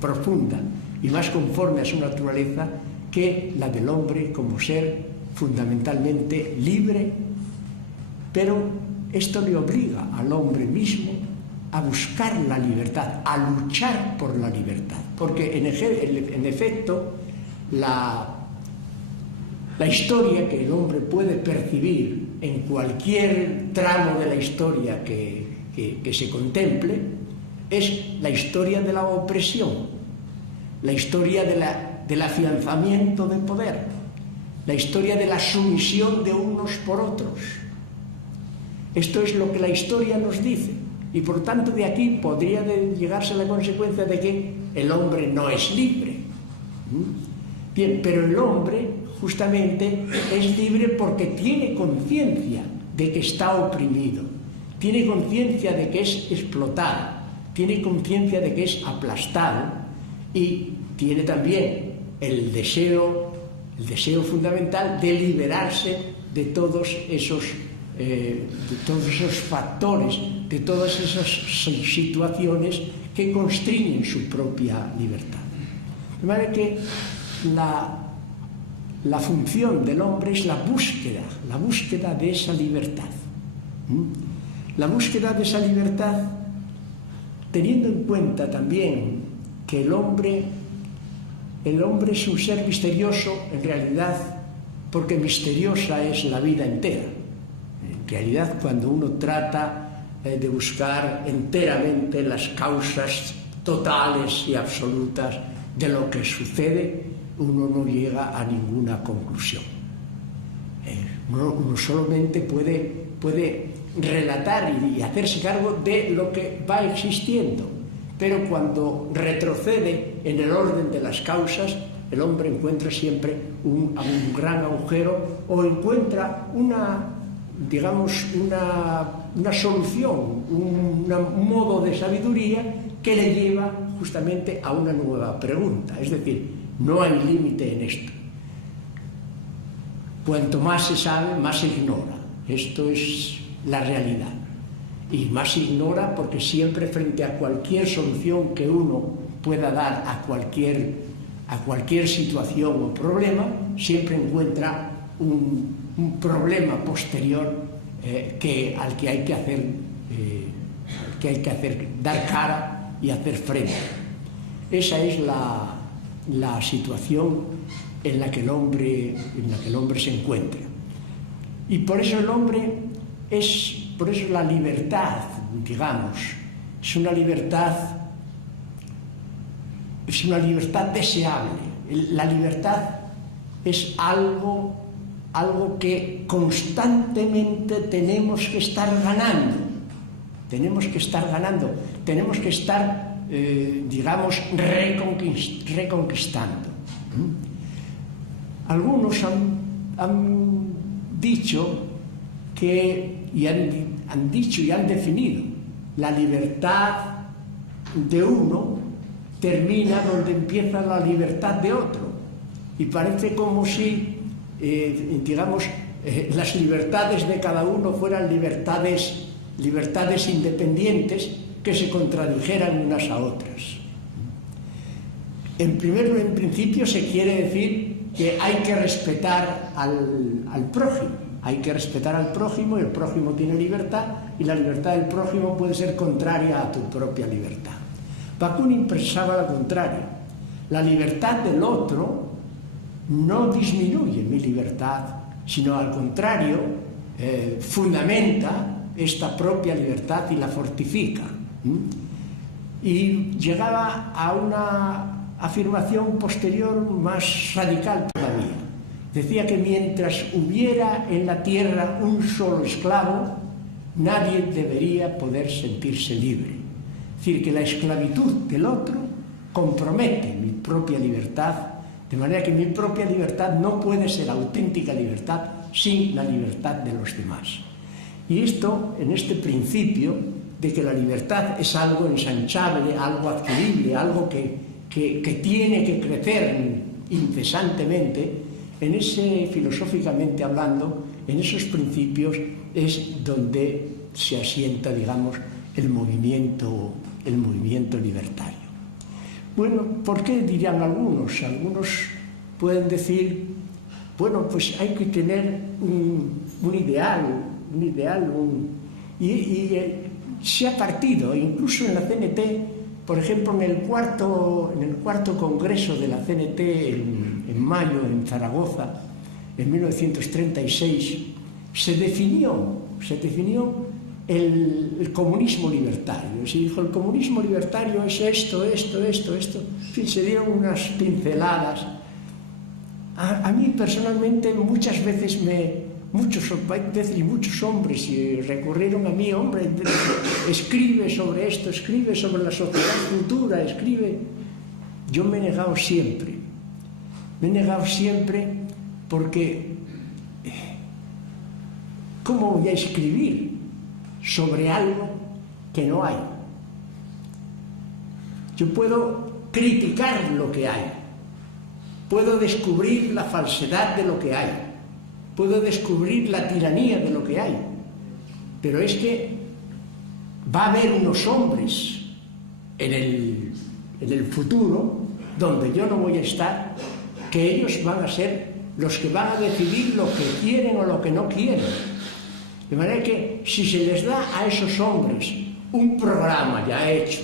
profunda y más conforme a su naturaleza que la del hombre como ser fundamentalmente libre, pero esto le obliga al hombre mismo a buscar la libertad, a luchar por la libertad, porque en efecto la historia que el hombre puede percibir en cualquier tramo de la historia que se contemple es la historia de la opresión, la historia del afianzamiento de poder, la historia de la sumisión de unos por otros. Esto es lo que la historia nos dice, y por tanto de aquí podría llegarse a la consecuencia de que el hombre no es libre. Bien, pero el hombre justamente es libre porque tiene conciencia de que está oprimido, tiene conciencia de que es explotado, tiene conciencia de que es aplastado y tiene también el deseo fundamental de liberarse de todos esos factores, de todas esas situaciones que constriñen su propia libertad. De manera que la función del hombre es la búsqueda de esa libertad. La búsqueda de esa libertad, teniendo en cuenta también que el hombre es un ser misterioso en realidad, porque misteriosa es la vida entera. En realidad, cuando uno trata de buscar enteramente las causas totales y absolutas de lo que sucede, uno no llega a ninguna conclusión. Uno solamente puede relatar y hacerse cargo de lo que va existiendo, pero cuando retrocede en el orden de las causas, el hombre encuentra siempre un gran agujero o encuentra una solución, un modo de sabiduría que le lleva justamente a una nueva pregunta. Es decir, no hay límite en esto. Cuanto más se sabe, más se ignora. Esto es la realidad. Y más se ignora porque siempre frente a cualquier solución que uno pueda dar a cualquier situación o problema, siempre encuentra un problema posterior al que hay que hacer, dar cara y hacer frente. Esa es la situación en la que el hombre se encuentra. Y por eso el hombre por eso la libertad, digamos, es una libertad deseable. La libertad es algo que constantemente tenemos que estar ganando. Tenemos que estar, digamos, reconquistando. Algunos han dicho han dicho y han definido la libertad de uno termina donde empieza la libertad de otro, y parece como si las libertades de cada uno fueran libertades independientes que se contradijeran unas a otras. En principio se quiere decir que hay que respetar al prójimo. Hay que respetar al prójimo, y el prójimo tiene libertad, y la libertad del prójimo puede ser contraria a tu propia libertad. Bakunin pensaba lo contrario. La libertad del otro no disminuye mi libertad, sino al contrario, fundamenta esta propia libertad y la fortifica. Y llegaba a una afirmación posterior más radical todavía. Decía que mientras hubiera en la tierra un solo esclavo, nadie debería poder sentirse libre. Es decir, que la esclavitud del otro compromete mi propia libertad, de manera que mi propia libertad no puede ser auténtica libertad sin la libertad de los demás. Y esto, en este principio de que la libertad es algo ensanchable, algo adquirible, algo que tiene que crecer incesantemente, en ese, filosóficamente hablando, en esos principios es donde se asienta, digamos, el movimiento libertario. Bueno, ¿por qué dirían algunos? Algunos pueden decir, bueno, pues hay que tener un ideal, y se ha partido, incluso en la CNT, por ejemplo, en el cuarto congreso de la CNT en mayo en Zaragoza, en 1936, se definió el comunismo libertario. Se dijo, el comunismo libertario es esto. En fin, se dieron unas pinceladas. A mí personalmente muchas veces muchos hombres recurrieron a mí, hombre, escribe sobre esto, escribe sobre la sociedad futura, escribe. Yo me he negado siempre porque ¿cómo voy a escribir sobre algo que no hay? Yo puedo criticar lo que hay, puedo descubrir la falsedad de lo que hay, puedo descubrir la tiranía de lo que hay, pero es que va a haber unos hombres en el futuro donde yo no voy a estar, que ellos van a ser los que van a decidir lo que quieren o lo que no quieren. De manera que si se les da a esos hombres un programa ya hecho,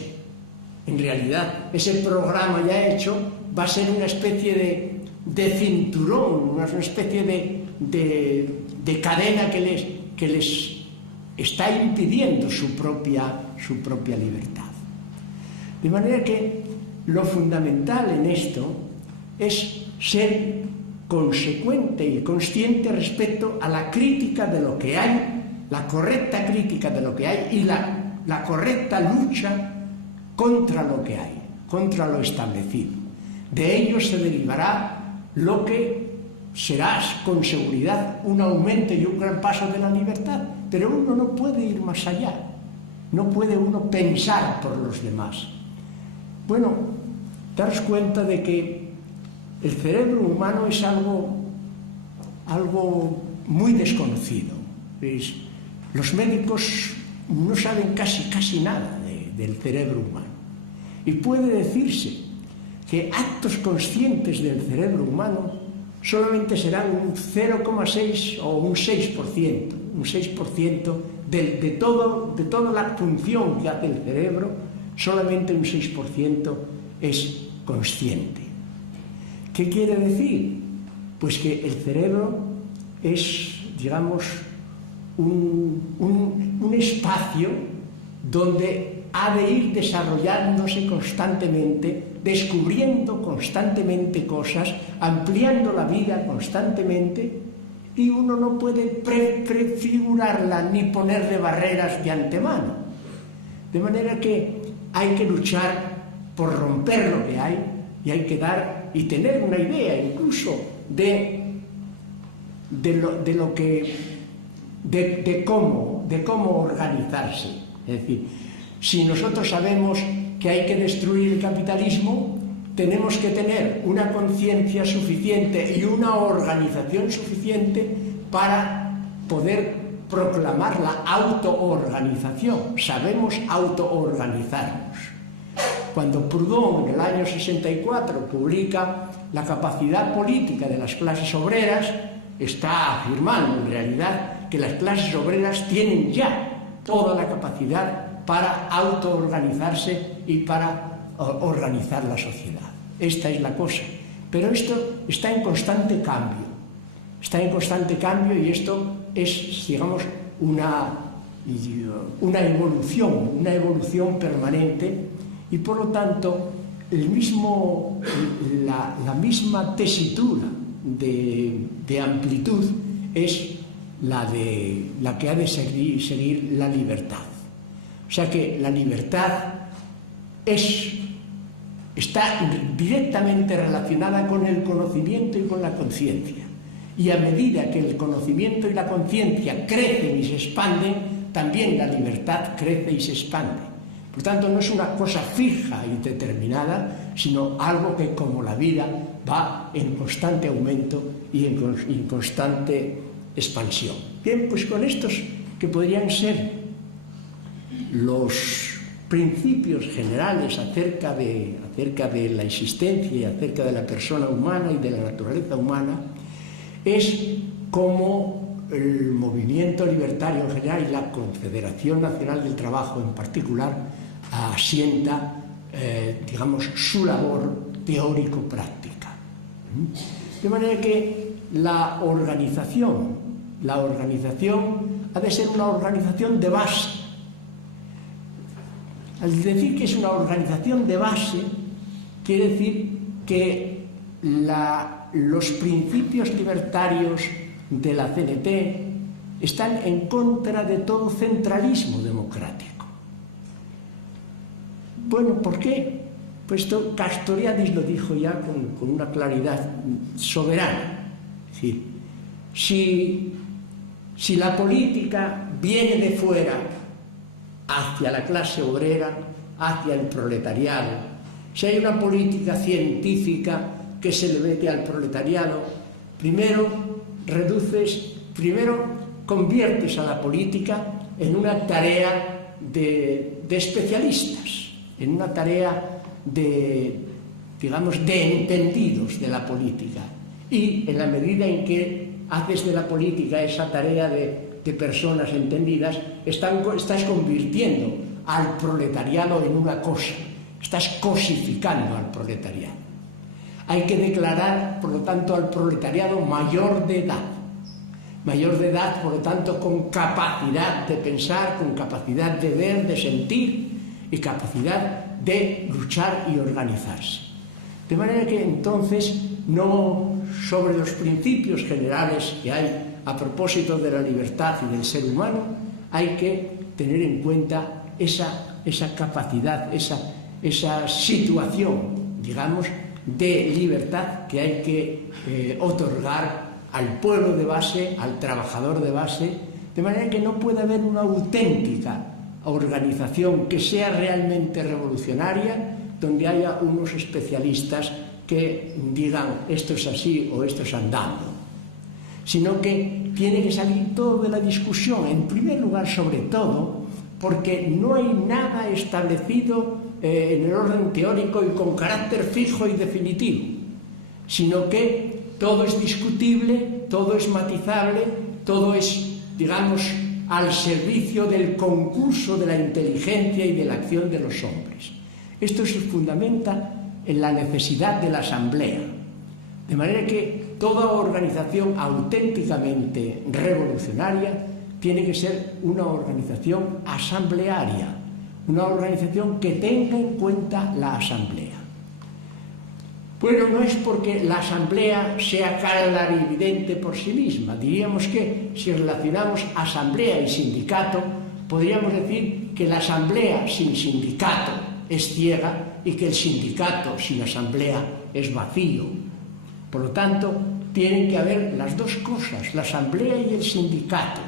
en realidad ese programa ya hecho va a ser una especie de cinturón, una especie de cadena que les está impidiendo su propia libertad. De manera que lo fundamental en esto es ser consecuente y consciente respecto a la crítica de lo que hay, la correcta crítica de lo que hay y la correcta lucha contra lo que hay, contra lo establecido. De ello se derivará lo que será con seguridad un aumento y un gran paso de la libertad, pero uno no puede ir más allá, no puede uno pensar por los demás. Bueno, daros cuenta de que el cerebro humano es algo muy desconocido. Los médicos no saben casi nada del cerebro humano. Y puede decirse que actos conscientes del cerebro humano solamente serán un 0,6 o un 6%, de toda la función que hace el cerebro, solamente un 6% es consciente. ¿Qué quiere decir? Pues que el cerebro es, digamos, un espacio donde ha de ir desarrollándose constantemente, descubriendo constantemente cosas, ampliando la vida constantemente, y uno no puede prefigurarla ni ponerle barreras de antemano. De manera que hay que luchar por romper lo que hay, y hay que dar y tener una idea incluso de cómo organizarse. Es decir, si nosotros sabemos que hay que destruir el capitalismo, tenemos que tener una conciencia suficiente y una organización suficiente para poder proclamar la autoorganización. Sabemos autoorganizarnos. Cuando Proudhon, en el año 64, publica La capacidad política de las clases obreras, está afirmando en realidad que las clases obreras tienen ya toda la capacidad para autoorganizarse y para organizar la sociedad. Esta es la cosa. Pero esto está en constante cambio. está en constante cambio y esto es, digamos, una evolución permanente y por lo tanto la misma tesitura de amplitud es la que ha de seguir la libertad. O sea que la libertad está directamente relacionada con el conocimiento y con la conciencia. Y a medida que el conocimiento y la conciencia crecen y se expanden, también la libertad crece y se expande. Por tanto, no es una cosa fija y determinada, sino algo que, como la vida, va en constante aumento y en constante expansión. Bien, pues con estos que podrían ser los principios generales acerca de la existencia y acerca de la persona humana y de la naturaleza humana, es como el movimiento libertario en general y la Confederación Nacional del Trabajo en particular asienta, digamos, su labor teórico-práctica. De manera que la organización ha de ser una organización de base. Al decir que es una organización de base, quiere decir que los principios libertarios de la CNT están en contra de todo centralismo democrático. Bueno, ¿por qué? Pues esto Castoriadis lo dijo ya con una claridad soberana. Es decir, si la política viene de fuera hacia la clase obrera, hacia el proletariado, si hay una política científica que se le mete al proletariado, primero conviertes a la política en una tarea de especialistas, en una tarea de entendidos de la política. Y en la medida en que haces de la política esa tarea de personas entendidas, estás convirtiendo al proletariado en una cosa, estás cosificando al proletariado. Hay que declarar, por lo tanto, al proletariado mayor de edad, por lo tanto, con capacidad de pensar, con capacidad de ver, de sentir y capacidad de luchar y organizarse. De manera que entonces, no sobre los principios generales que hay a propósito de la libertad y del ser humano, hay que tener en cuenta esa capacidad, esa situación, digamos, de libertad que hay que otorgar al pueblo de base, al trabajador de base, de manera que no puede haber una auténtica organización que sea realmente revolucionaria, donde haya unos especialistas que digan esto es así o esto es andando, sino que tiene que salir todo de la discusión, en primer lugar, sobre todo, porque no hay nada establecido en el orden teórico y con carácter fijo y definitivo, sino que todo es discutible, todo es matizable, todo es, digamos, al servicio del concurso de la inteligencia y de la acción de los hombres. Esto se fundamenta en la necesidad de la asamblea, de manera que toda organización auténticamente revolucionaria tiene que ser una organización asamblearia, una organización que tenga en cuenta la asamblea. Bueno, no es porque la asamblea sea clara y evidente por sí misma. Diríamos que si relacionamos asamblea y sindicato, podríamos decir que la asamblea sin sindicato es ciega y que el sindicato sin asamblea es vacío. Por lo tanto, tienen que haber las dos cosas, la asamblea y el sindicato.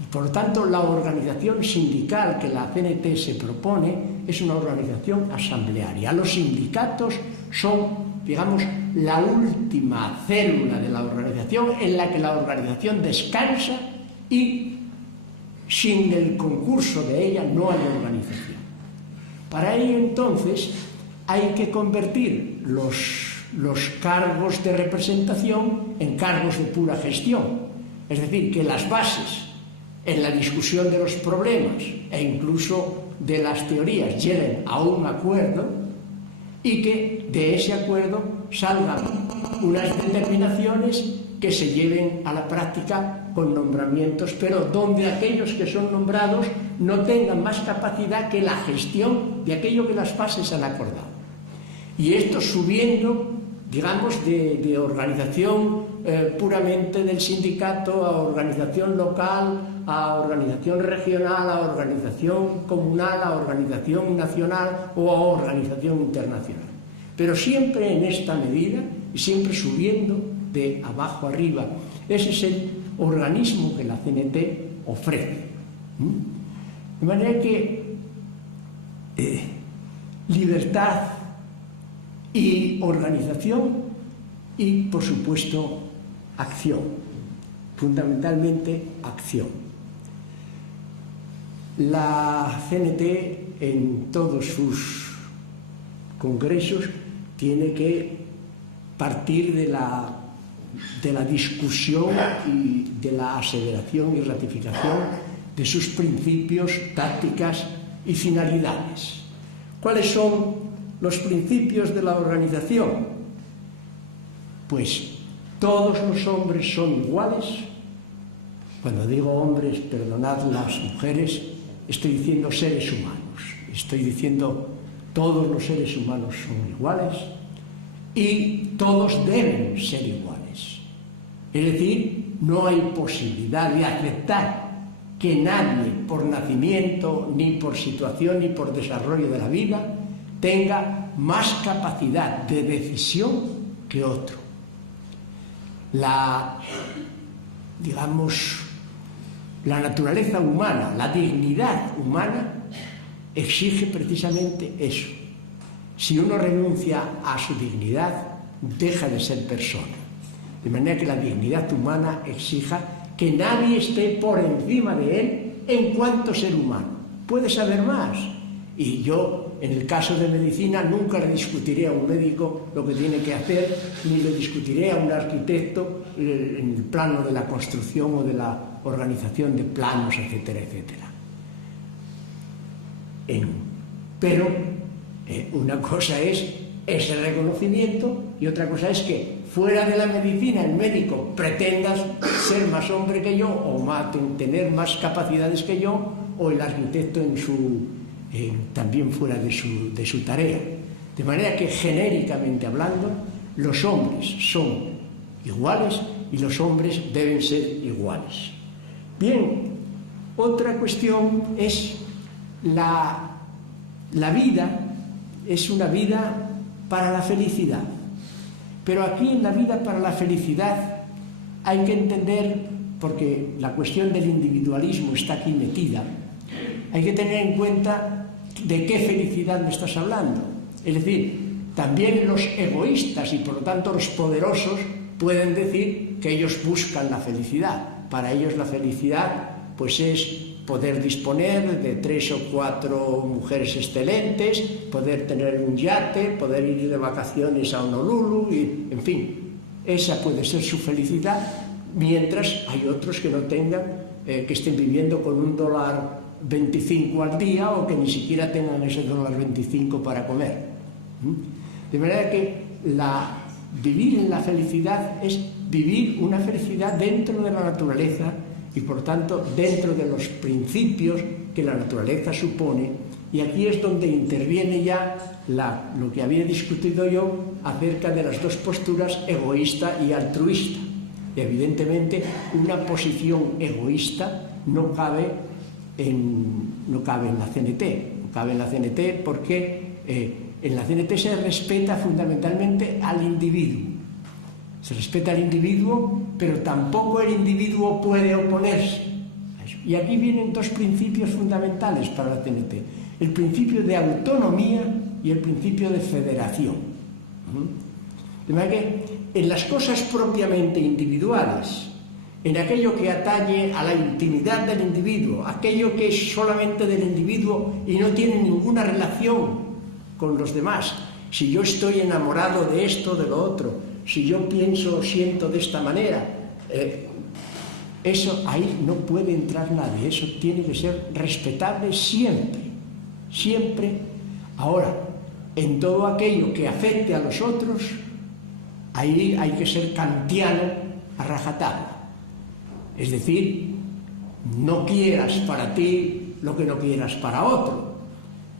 Y por lo tanto, la organización sindical que la CNT se propone es una organización asamblearia. Los sindicatos son, digamos, la última célula de la organización en la que la organización descansa y sin el concurso de ella no hay organización. Para ello, entonces, hay que convertir los cargos de representación en cargos de pura gestión. Es decir, que las bases en la discusión de los problemas e incluso de las teorías lleguen a un acuerdo y que de ese acuerdo salgan unas determinaciones que se lleven a la práctica con nombramientos, pero donde aquellos que son nombrados no tengan más capacidad que la gestión de aquello que las bases han acordado. Y esto subiendo, digamos, de organización puramente del sindicato a organización local, a organización regional, a organización comunal, a organización nacional o a organización internacional. Pero siempre en esta medida y siempre subiendo de abajo arriba. Ese es el organismo que la CNT ofrece. De manera que libertad y organización y, por supuesto, acción. Fundamentalmente, acción. La CNT en todos sus congresos tiene que partir de la discusión y de la aseveración y ratificación de sus principios, tácticas y finalidades. ¿Cuáles son los principios de la organización? Pues todos los hombres son iguales. Cuando digo hombres, perdonad las mujeres, estoy diciendo seres humanos. Estoy diciendo todos los seres humanos son iguales y todos deben ser iguales. Es decir, no hay posibilidad de aceptar que nadie, por nacimiento, ni por situación, ni por desarrollo de la vida, tenga más capacidad de decisión que otro. La naturaleza humana, la dignidad humana, exige precisamente eso. Si uno renuncia a su dignidad, deja de ser persona. De manera que la dignidad humana exija que nadie esté por encima de él en cuanto ser humano. Puede saber más. Y yo, en el caso de medicina, nunca le discutiré a un médico lo que tiene que hacer, ni le discutiré a un arquitecto en el plano de la construcción o de la organización de planos, etcétera, etcétera. Pero una cosa es ese reconocimiento y otra cosa es que fuera de la medicina el médico pretenda ser más hombre que yo o tener más capacidades que yo, o el arquitecto también fuera de su tarea. De manera que, genéricamente hablando, los hombres son iguales y los hombres deben ser iguales. Bien, otra cuestión es la vida es una vida para la felicidad. Pero aquí en la vida para la felicidad hay que entender, porque la cuestión del individualismo está aquí metida, hay que tener en cuenta de qué felicidad me estás hablando. Es decir, también los egoístas y por lo tanto los poderosos pueden decir que ellos buscan la felicidad. Para ellos la felicidad pues es poder disponer de 3 o 4 mujeres excelentes, poder tener un yate, poder ir de vacaciones a Honolulu, y, en fin, esa puede ser su felicidad, mientras hay otros que no tengan, que estén viviendo con $1.25 al día o que ni siquiera tengan ese $1.25 para comer. De manera que vivir en la felicidad es vivir una felicidad dentro de la naturaleza y por tanto dentro de los principios que la naturaleza supone, y aquí es donde interviene ya lo que había discutido yo acerca de las dos posturas, egoísta y altruista. Y evidentemente una posición egoísta no cabe en la CNT, no cabe en la CNT porque en la CNT se respeta fundamentalmente al individuo. Se respeta al individuo, pero tampoco el individuo puede oponerse. Y aquí vienen dos principios fundamentales para la CNT. El principio de autonomía y el principio de federación. De manera que en las cosas propiamente individuales, en aquello que atañe a la intimidad del individuo, aquello que es solamente del individuo y no tiene ninguna relación con los demás, si yo estoy enamorado de esto, de lo otro, si yo pienso o siento de esta manera, eso ahí no puede entrar nadie, eso tiene que ser respetable siempre, siempre. Ahora, en todo aquello que afecte a los otros, ahí hay que ser kantiano, a rajatabla. Es decir, no quieras para ti lo que no quieras para otro.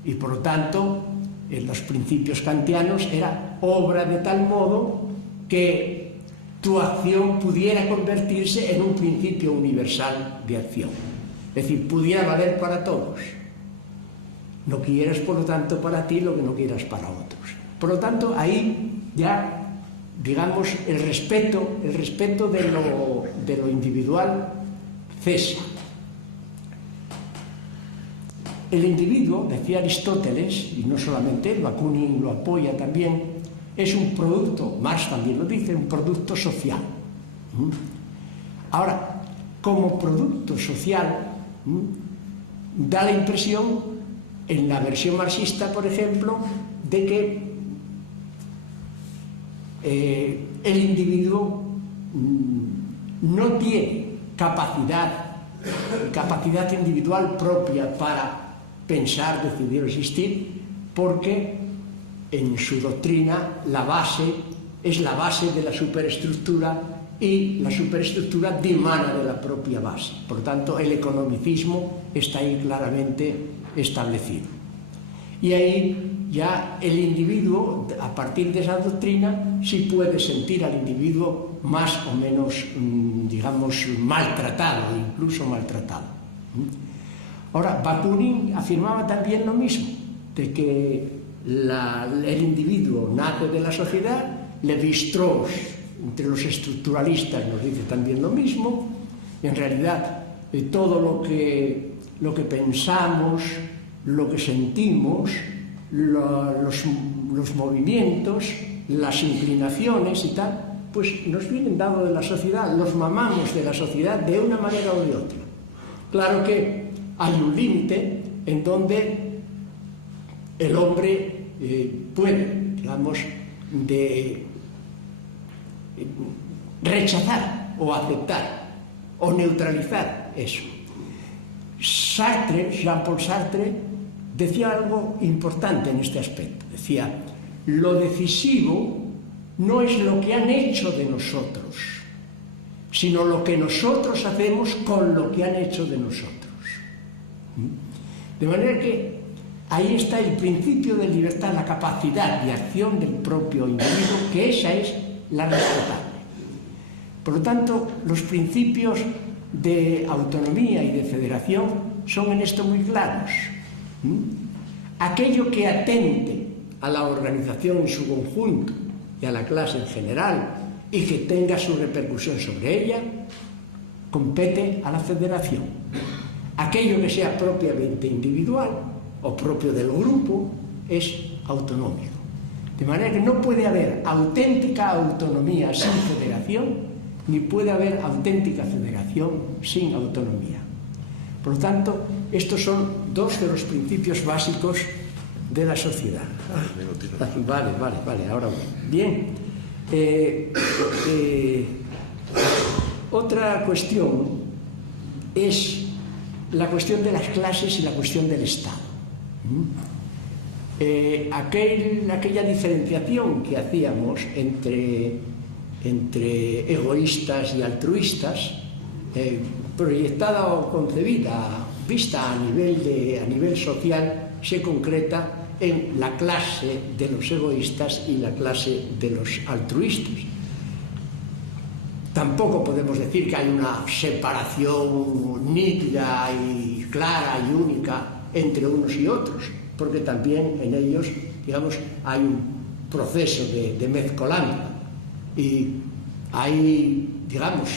Y por lo tanto, en los principios kantianos era obra de tal modo que tu acción pudiera convertirse en un principio universal de acción. Es decir, pudiera valer para todos. No quieras, por lo tanto, para ti lo que no quieras para otros. Por lo tanto, ahí ya, digamos, el respeto de lo individual cesa. El individuo, decía Aristóteles, y no solamente él, Bakunin lo apoya también, es un producto, Marx también lo dice, un producto social. Ahora, como producto social, da la impresión, en la versión marxista, por ejemplo, de que el individuo no tiene capacidad individual propia para pensar, decidir o existir, porque en su doctrina la base es la base de la superestructura y la superestructura dimana de la propia base. Por lo tanto, el economicismo está ahí claramente establecido. Y ahí ya el individuo, a partir de esa doctrina, sí puede sentir al individuo más o menos, digamos, maltratado, incluso maltratado. Ahora, Bakunin afirmaba también lo mismo, de que el individuo nace de la sociedad, Lévi-Strauss, entre los estructuralistas, nos dice también lo mismo. En realidad, todo lo que pensamos, lo que sentimos, los movimientos, las inclinaciones y tal, pues nos vienen dados de la sociedad, los mamamos de la sociedad de una manera o de otra. Claro que hay un límite en donde el hombre puede, digamos, rechazar o aceptar o neutralizar eso. Jean-Paul Sartre, decía algo importante en este aspecto. Decía, lo decisivo no es lo que han hecho de nosotros, sino lo que nosotros hacemos con lo que han hecho de nosotros. De manera que ahí está el principio de libertad, la capacidad de acción del propio individuo, que esa es la respetable. Por lo tanto, los principios de autonomía y de federación son en esto muy claros. Aquello que atente a la organización en su conjunto y a la clase en general y que tenga su repercusión sobre ella, compete a la federación. Aquello que sea propiamente individual o propio del grupo es autonómico. De manera que no puede haber auténtica autonomía sin federación, ni puede haber auténtica federación sin autonomía. Por lo tanto, estos son dos de los principios básicos de la sociedad. Vale, ahora voy. Bien. Otra cuestión es la cuestión de las clases y la cuestión del Estado. Aquella diferenciación que hacíamos entre egoístas y altruistas, proyectada o concebida, vista a nivel social, se concreta en la clase de los egoístas y la clase de los altruistas. Tampoco podemos decir que hay una separación nítida y clara y única entre unos y otros, porque también en ellos, digamos, hay un proceso de mezcolanza. Y hay, digamos,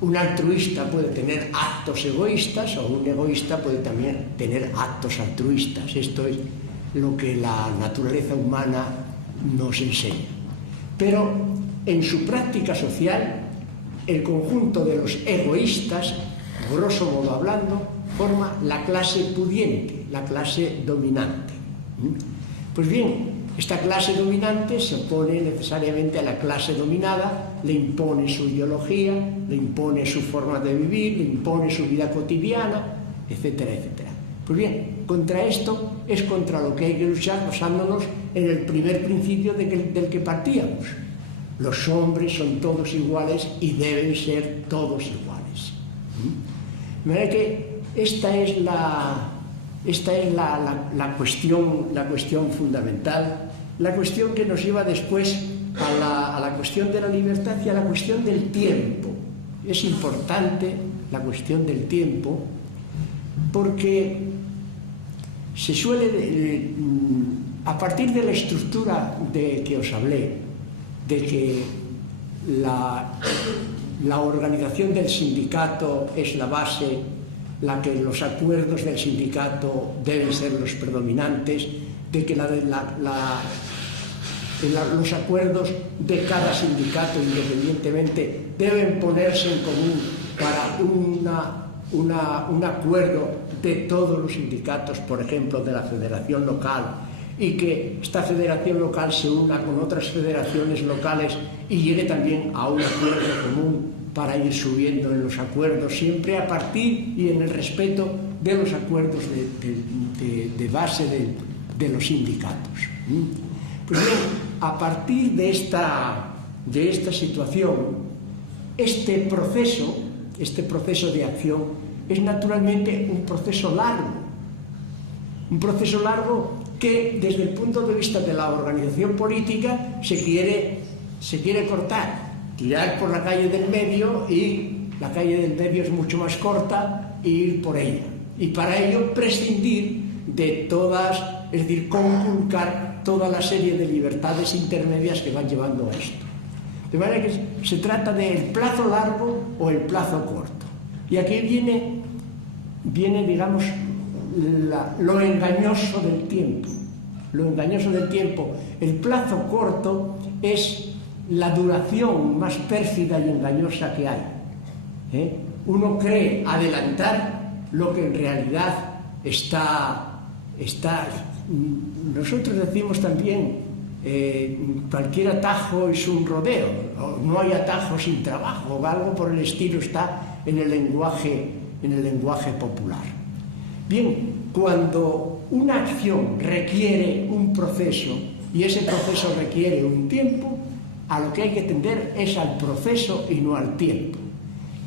un altruista puede tener actos egoístas o un egoísta puede también tener actos altruistas. Esto es lo que la naturaleza humana nos enseña. Pero en su práctica social, el conjunto de los egoístas, grosso modo hablando, forma la clase pudiente, la clase dominante. Pues bien, esta clase dominante se opone necesariamente a la clase dominada, le impone su ideología, le impone su forma de vivir, le impone su vida cotidiana, etcétera, etcétera. Pues bien, contra esto es contra lo que hay que luchar basándonos en el primer principio del que partíamos. Los hombres son todos iguales y deben ser todos iguales. De manera que esta es la cuestión fundamental, la cuestión que nos lleva después a la cuestión de la libertad y a la cuestión del tiempo. Es importante la cuestión del tiempo porque se suele, a partir de la estructura de que os hablé, de que la organización del sindicato es la base, la que los acuerdos del sindicato deben ser los predominantes, de que los acuerdos de cada sindicato independientemente deben ponerse en común para un acuerdo de todos los sindicatos, por ejemplo, de la federación local, y que esta federación local se una con otras federaciones locales y llegue también a un acuerdo común para ir subiendo en los acuerdos, siempre a partir y en el respeto de los acuerdos de base de los sindicatos. Pues bien, a partir de esta situación, este proceso de acción es naturalmente un proceso largo que desde el punto de vista de la organización política se quiere cortar, tirar por la calle del medio, y la calle del medio es mucho más corta, e ir por ella. Y para ello prescindir de todas, es decir, conculcar toda la serie de libertades intermedias que van llevando a esto. De manera que se trata del plazo largo o el plazo corto. Y aquí viene digamos, lo engañoso del tiempo. Lo engañoso del tiempo. El plazo corto es la duración más pérfida y engañosa que hay. Uno cree adelantar lo que en realidad está. Nosotros decimos también, cualquier atajo es un rodeo, no hay atajo sin trabajo, o algo por el estilo está en el lenguaje popular. Bien, cuando una acción requiere un proceso y ese proceso requiere un tiempo, a lo que hay que tender es al proceso y no al tiempo.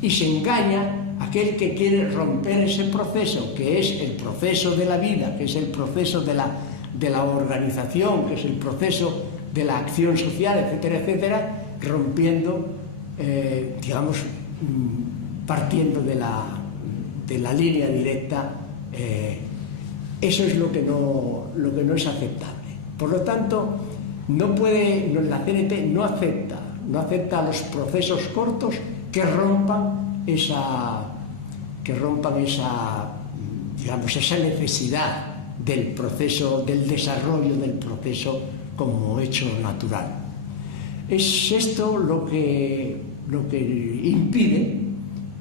Y se engaña aquel que quiere romper ese proceso, que es el proceso de la vida, que es el proceso de la organización, que es el proceso de la acción social, etcétera, etcétera, rompiendo, digamos, partiendo de la línea directa. Eso es lo que no es aceptable. Por lo tanto, la CNT no acepta los procesos cortos que rompan esa necesidad del proceso, del desarrollo del proceso como hecho natural. Es esto lo que impide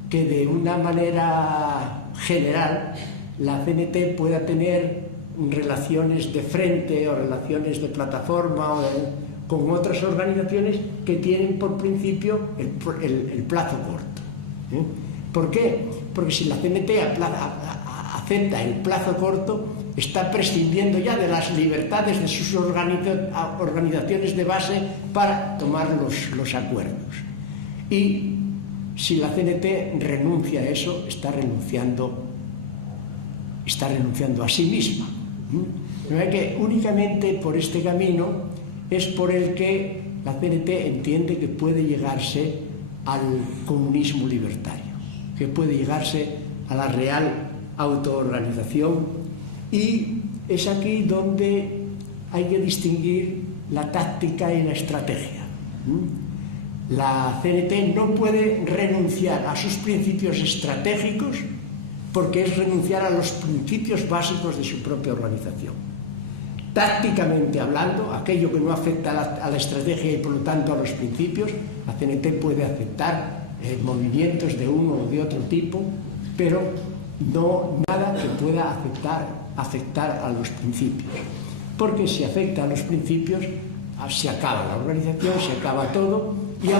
que de una manera general la CNT pueda tener relaciones de frente o relaciones de plataforma con otras organizaciones que tienen por principio el plazo corto. ¿Por qué? Porque si la CNT acepta el plazo corto, está prescindiendo ya de las libertades de sus organizaciones de base para tomar los acuerdos. Y si la CNT renuncia a eso, está renunciando a sí misma. De manera que únicamente por este camino es por el que la CNT entiende que puede llegarse al comunismo libertario, que puede llegarse a la real autoorganización, y es aquí donde hay que distinguir la táctica y la estrategia. La CNT no puede renunciar a sus principios estratégicos porque es renunciar a los principios básicos de su propia organización. Tácticamente hablando, aquello que no afecta a la estrategia y por lo tanto a los principios, la CNT puede aceptar movimientos de uno o de otro tipo, pero no nada que pueda afectar a los principios. Porque si afecta a los principios, se acaba la organización, se acaba todo, y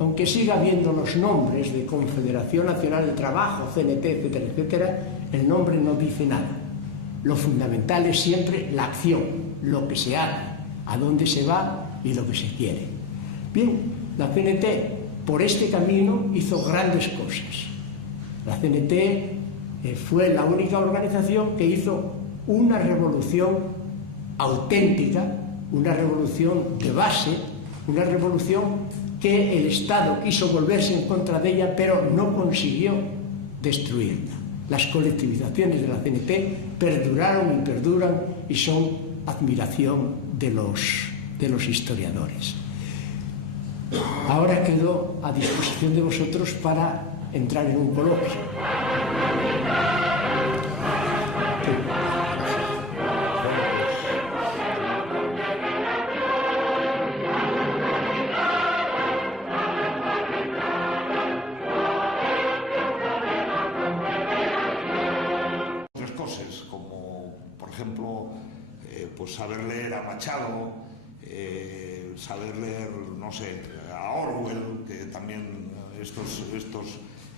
aunque siga habiendo los nombres de Confederación Nacional del Trabajo, CNT, etcétera, etcétera, el nombre no dice nada. Lo fundamental es siempre la acción, lo que se hace, a dónde se va y lo que se quiere. Bien, la CNT por este camino hizo grandes cosas. La CNT fue la única organización que hizo una revolución auténtica, una revolución de base, una revolución que el Estado quiso volverse en contra de ella, pero no consiguió destruirla. Las colectivizaciones de la CNT perduraron y perduran y son admiración de los historiadores. Ahora quedo a disposición de vosotros para entrar en un coloquio. Otras cosas, como por ejemplo, pues saber leer a Machado, saber leer, no sé, a Orwell, que también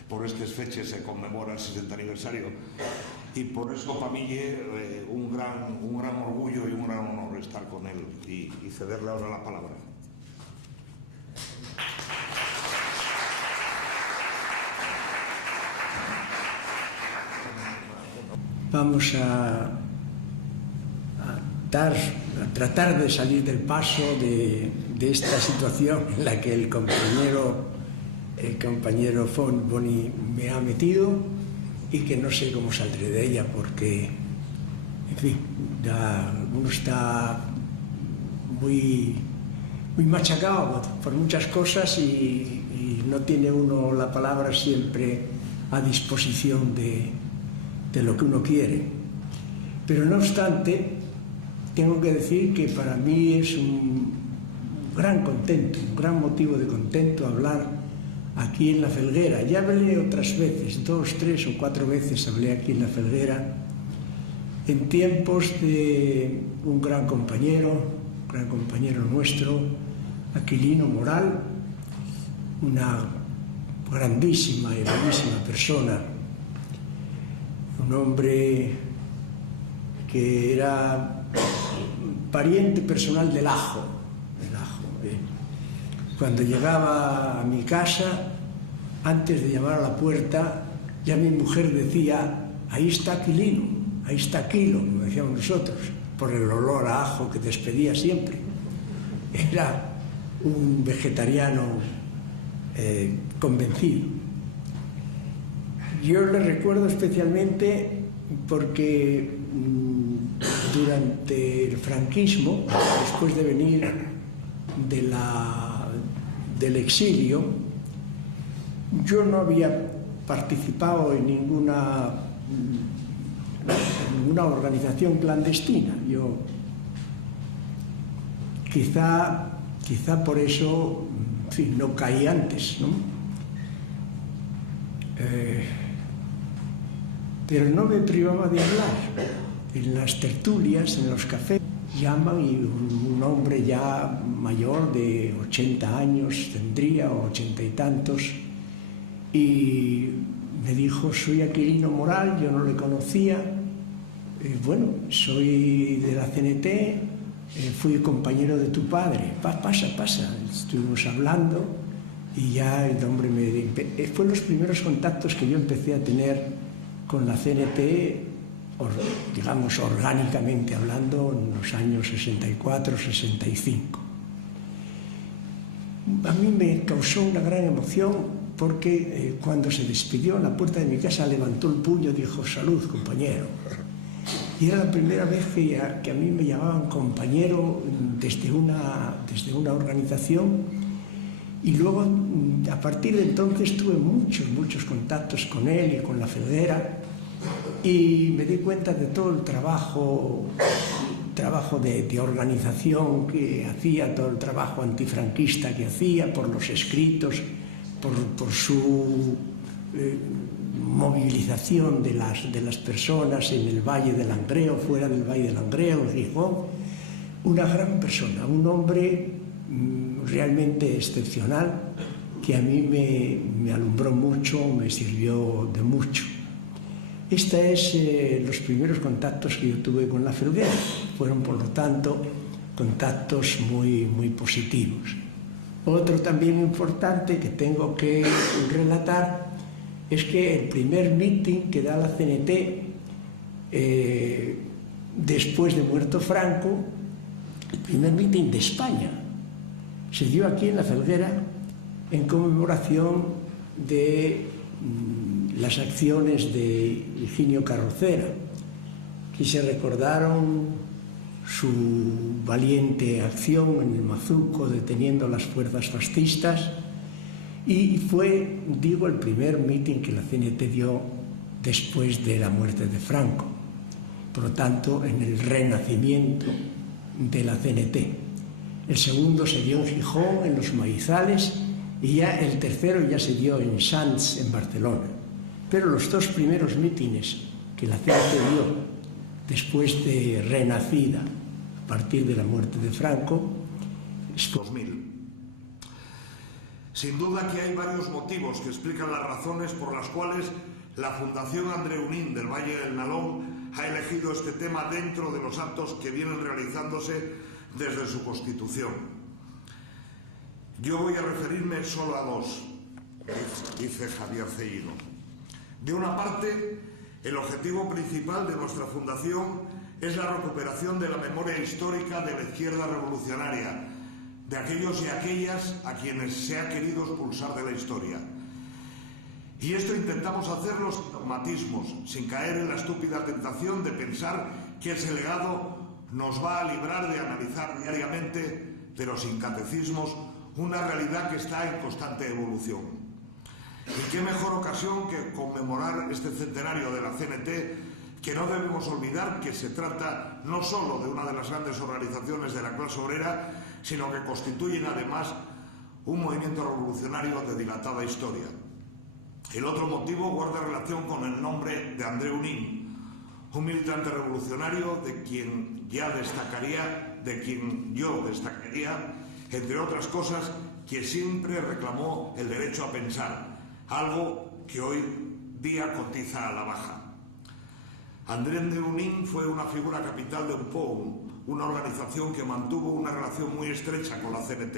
por estas fechas se conmemora el 60 aniversario, y por eso para mí es un gran orgullo y un gran honor estar con él y cederle ahora la palabra. Vamos a tratar de salir del paso de esta situación en la que el compañero Boni me ha metido y que no sé cómo saldré de ella porque, en fin, ya uno está muy machacado por muchas cosas y no tiene uno la palabra siempre a disposición de lo que uno quiere. Pero no obstante, tengo que decir que para mí es un gran contento, un gran motivo de contento hablar aquí en La Felguera. Ya hablé otras veces, 2, 3 o 4 veces hablé aquí en La Felguera, en tiempos de un gran compañero nuestro, Aquilino Moral, una grandísima y bellísima persona, un hombre que era pariente personal del Ajo. Cuando llegaba a mi casa, antes de llamar a la puerta, ya mi mujer decía: ahí está Aquilino, ahí está Aquilo, como decíamos nosotros, por el olor a ajo que despedía siempre. Era un vegetariano convencido. Yo le recuerdo especialmente porque durante el franquismo, después de venir del exilio, yo no había participado en ninguna organización clandestina. Yo quizá por eso, en fin, no caí antes, ¿no? Pero no me privaba de hablar. En las tertulias, en los cafés, llaman y un hombre ya mayor de 80 años tendría, o 80 y tantos, y me dijo: soy Aquilino Moral, yo no le conocía, bueno, soy de la CNT, fui compañero de tu padre, pasa, estuvimos hablando y ya el hombre fue los primeros contactos que yo empecé a tener con la CNT, digamos orgánicamente hablando, en los años 64, 65. A mí me causó una gran emoción porque cuando se despidió en la puerta de mi casa levantó el puño y dijo: salud, compañero. Y era la primera vez que a mí me llamaban compañero desde una organización, y luego a partir de entonces tuve muchos contactos con él y con La Felguera, y me di cuenta de todo el trabajo de organización que hacía, todo el trabajo antifranquista que hacía, por los escritos, por su movilización de las personas en el Valle del Langreo, fuera del Valle del Langreo, en Gijón. Una gran persona, un hombre realmente excepcional, que a mí me alumbró mucho, me sirvió de mucho. Estos es los primeros contactos que yo tuve con La Felguera. Fueron, por lo tanto, contactos muy positivos. Otro también importante que tengo que relatar es que el primer mitin que da la CNT después de muerto Franco, el primer mitin de España, se dio aquí en La Felguera en conmemoración de las acciones de Higinio Carrocera, que se recordaron su valiente acción en el Mazuco deteniendo las fuerzas fascistas, y fue, digo, el primer mitin que la CNT dio después de la muerte de Franco, por lo tanto en el renacimiento de la CNT. El segundo se dio en Gijón, en Los Maizales, y ya el tercero ya se dio en Sants, en Barcelona. Pero los dos primeros mítines que la CNT dio después de renacida a partir de la muerte de Franco, 2000. Sin duda que hay varios motivos que explican las razones por las cuales la Fundación Andreu Nin del Valle del Nalón ha elegido este tema dentro de los actos que vienen realizándose desde su constitución. Yo voy a referirme solo a dos, dice Javier Cellino. De una parte, el objetivo principal de nuestra fundación es la recuperación de la memoria histórica de la izquierda revolucionaria, de aquellos y aquellas a quienes se ha querido expulsar de la historia. Y esto intentamos hacerlo sin dogmatismos, sin caer en la estúpida tentación de pensar que ese legado nos va a librar de analizar diariamente, pero sin catecismos, una realidad que está en constante evolución. Y qué mejor ocasión que conmemorar este centenario de la CNT, que no debemos olvidar que se trata no solo de una de las grandes organizaciones de la clase obrera, sino que constituyen además un movimiento revolucionario de dilatada historia. El otro motivo guarda relación con el nombre de Andreu Nin, un militante revolucionario de quien yo destacaría, entre otras cosas, que siempre reclamó el derecho a pensar, algo que hoy día cotiza a la baja. Andreu Nin fue una figura capital de UNPOUM, una organización que mantuvo una relación muy estrecha con la CNT.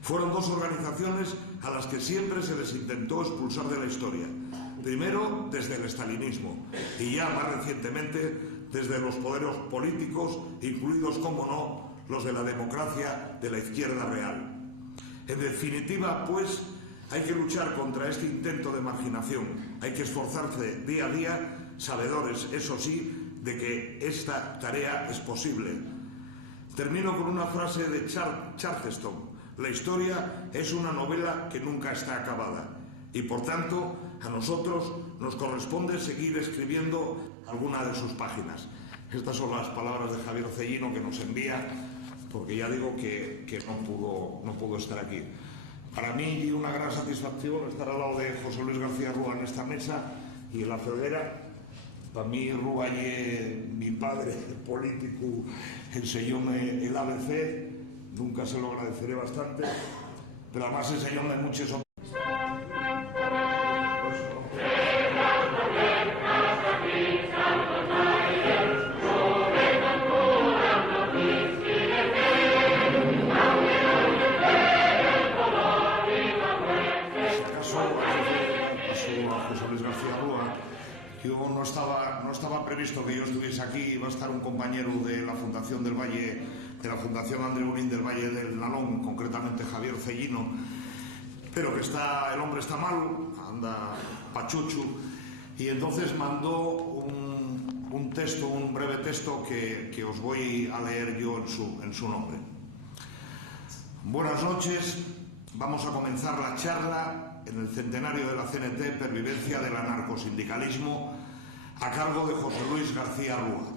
Fueron dos organizaciones a las que siempre se les intentó expulsar de la historia. Primero desde el estalinismo y ya más recientemente desde los poderes políticos, incluidos, como no, los de la democracia de la izquierda real. En definitiva, pues, hay que luchar contra este intento de marginación. Hay que esforzarse día a día, sabedores, eso sí, de que esta tarea es posible. Termino con una frase de Charleston. La historia es una novela que nunca está acabada y, por tanto, a nosotros nos corresponde seguir escribiendo alguna de sus páginas. Estas son las palabras de Javier Cellino, que nos envía, porque ya digo que no pudo estar aquí. Para mí una gran satisfacción estar al lado de José Luis García Rúa en esta mesa y en La Felguera. Para mí Rúa es mi padre político, enseñóme el ABC, nunca se lo agradeceré bastante, pero además enseñóme muchos otros. No estaba previsto que yo estuviese aquí. Iba a estar un compañero de la Fundación del Valle, de la Fundación Andreu Nin del Valle del Nalón, concretamente Javier Cellino, pero que el hombre está malo, anda pachuchu, y entonces mandó un texto, un breve texto que os voy a leer yo en su nombre. Buenas noches, vamos a comenzar la charla en el centenario de la CNT, Pervivencia del anarcosindicalismo, a cargo de José Luis García Rúa.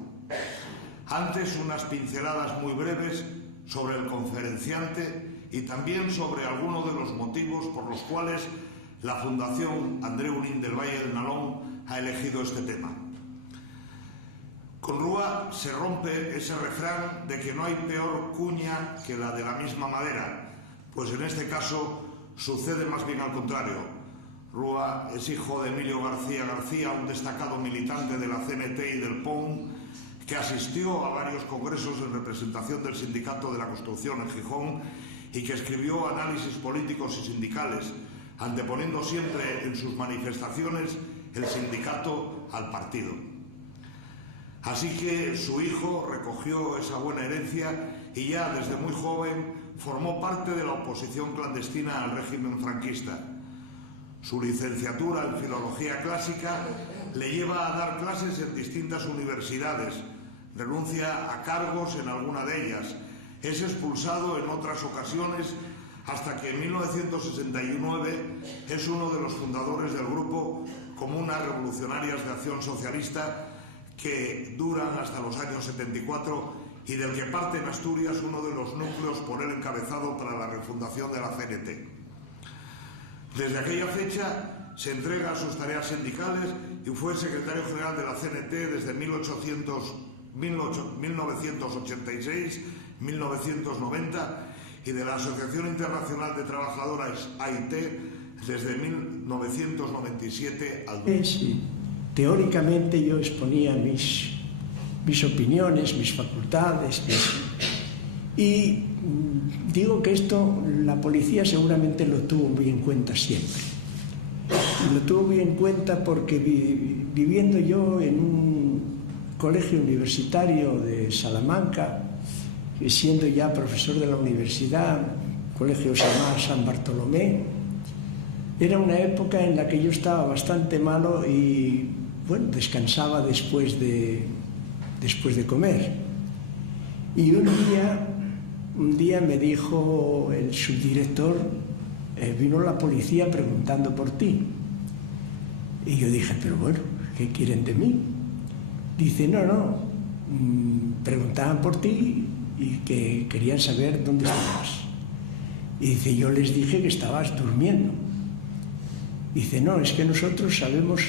Antes, unas pinceladas muy breves sobre el conferenciante y también sobre algunos de los motivos por los cuales la Fundación Andreu Nin del Valle del Nalón ha elegido este tema. Con Rúa se rompe ese refrán de que no hay peor cuña que la de la misma madera, pues en este caso sucede más bien al contrario. Rúa es hijo de Emilio García García, un destacado militante de la CNT y del POUM, que asistió a varios congresos en representación del Sindicato de la Construcción en Gijón y que escribió análisis políticos y sindicales, anteponiendo siempre en sus manifestaciones el sindicato al partido. Así que su hijo recogió esa buena herencia y ya desde muy joven formó parte de la oposición clandestina al régimen franquista. Su licenciatura en Filología Clásica le lleva a dar clases en distintas universidades, renuncia a cargos en alguna de ellas, es expulsado en otras ocasiones hasta que en 1969 es uno de los fundadores del grupo Comunas Revolucionarias de Acción Socialista, que duran hasta los años 74 y del que parte en Asturias uno de los núcleos por él encabezado para la refundación de la CNT. Desde aquella fecha se entrega a sus tareas sindicales y fue secretario general de la CNT desde 1986, 1990 y de la Asociación Internacional de Trabajadoras AIT desde 1997 al 2000. Sí. Teóricamente yo exponía mis opiniones, mis facultades, y digo que esto la policía seguramente lo tuvo muy en cuenta siempre. Y lo tuvo muy en cuenta porque viviendo yo en un colegio universitario de Salamanca, siendo ya profesor de la universidad, el colegio se llamaba San Bartolomé, era una época en la que yo estaba bastante malo y bueno, descansaba después de comer. Y un día me dijo el subdirector, vino la policía preguntando por ti. Y yo dije, pero bueno, ¿qué quieren de mí? Dice, no, preguntaban por ti y que querían saber dónde estabas. Y dice, yo les dije que estabas durmiendo. Dice, no, es que nosotros sabemos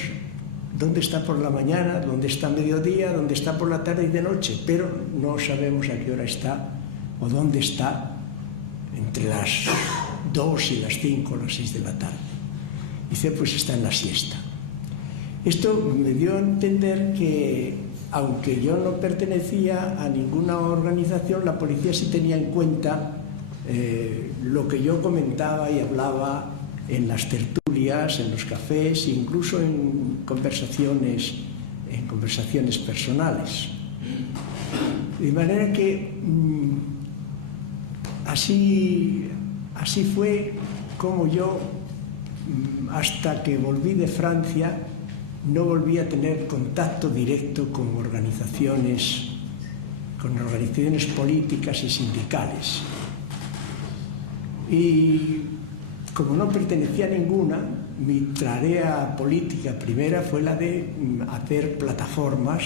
dónde está por la mañana, dónde está a mediodía, dónde está por la tarde y de noche, pero no sabemos a qué hora está o dónde está entre las 2 y las 5 o las 6 de la tarde. Dice, pues está en la siesta. Esto me dio a entender que, aunque yo no pertenecía a ninguna organización, la policía sí tenía en cuenta lo que yo comentaba y hablaba en las tertulias, en los cafés, incluso en conversaciones personales. De manera que así fue como yo, hasta que volví de Francia, no volví a tener contacto directo con organizaciones políticas y sindicales. Y como no pertenecía a ninguna, mi tarea política primera fue la de hacer plataformas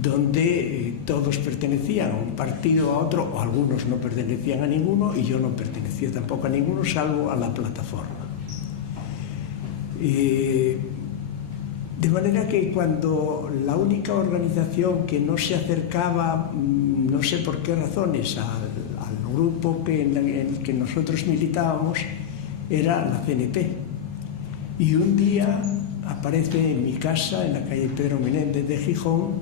donde todos pertenecían a un partido o a otro, o algunos no pertenecían a ninguno, y yo no pertenecía tampoco a ninguno, salvo a la plataforma. De manera que cuando la única organización que no se acercaba, no sé por qué razones, al grupo en el que nosotros militábamos, era la CNT. Y un día aparece en mi casa, en la calle Pedro Menéndez de Gijón,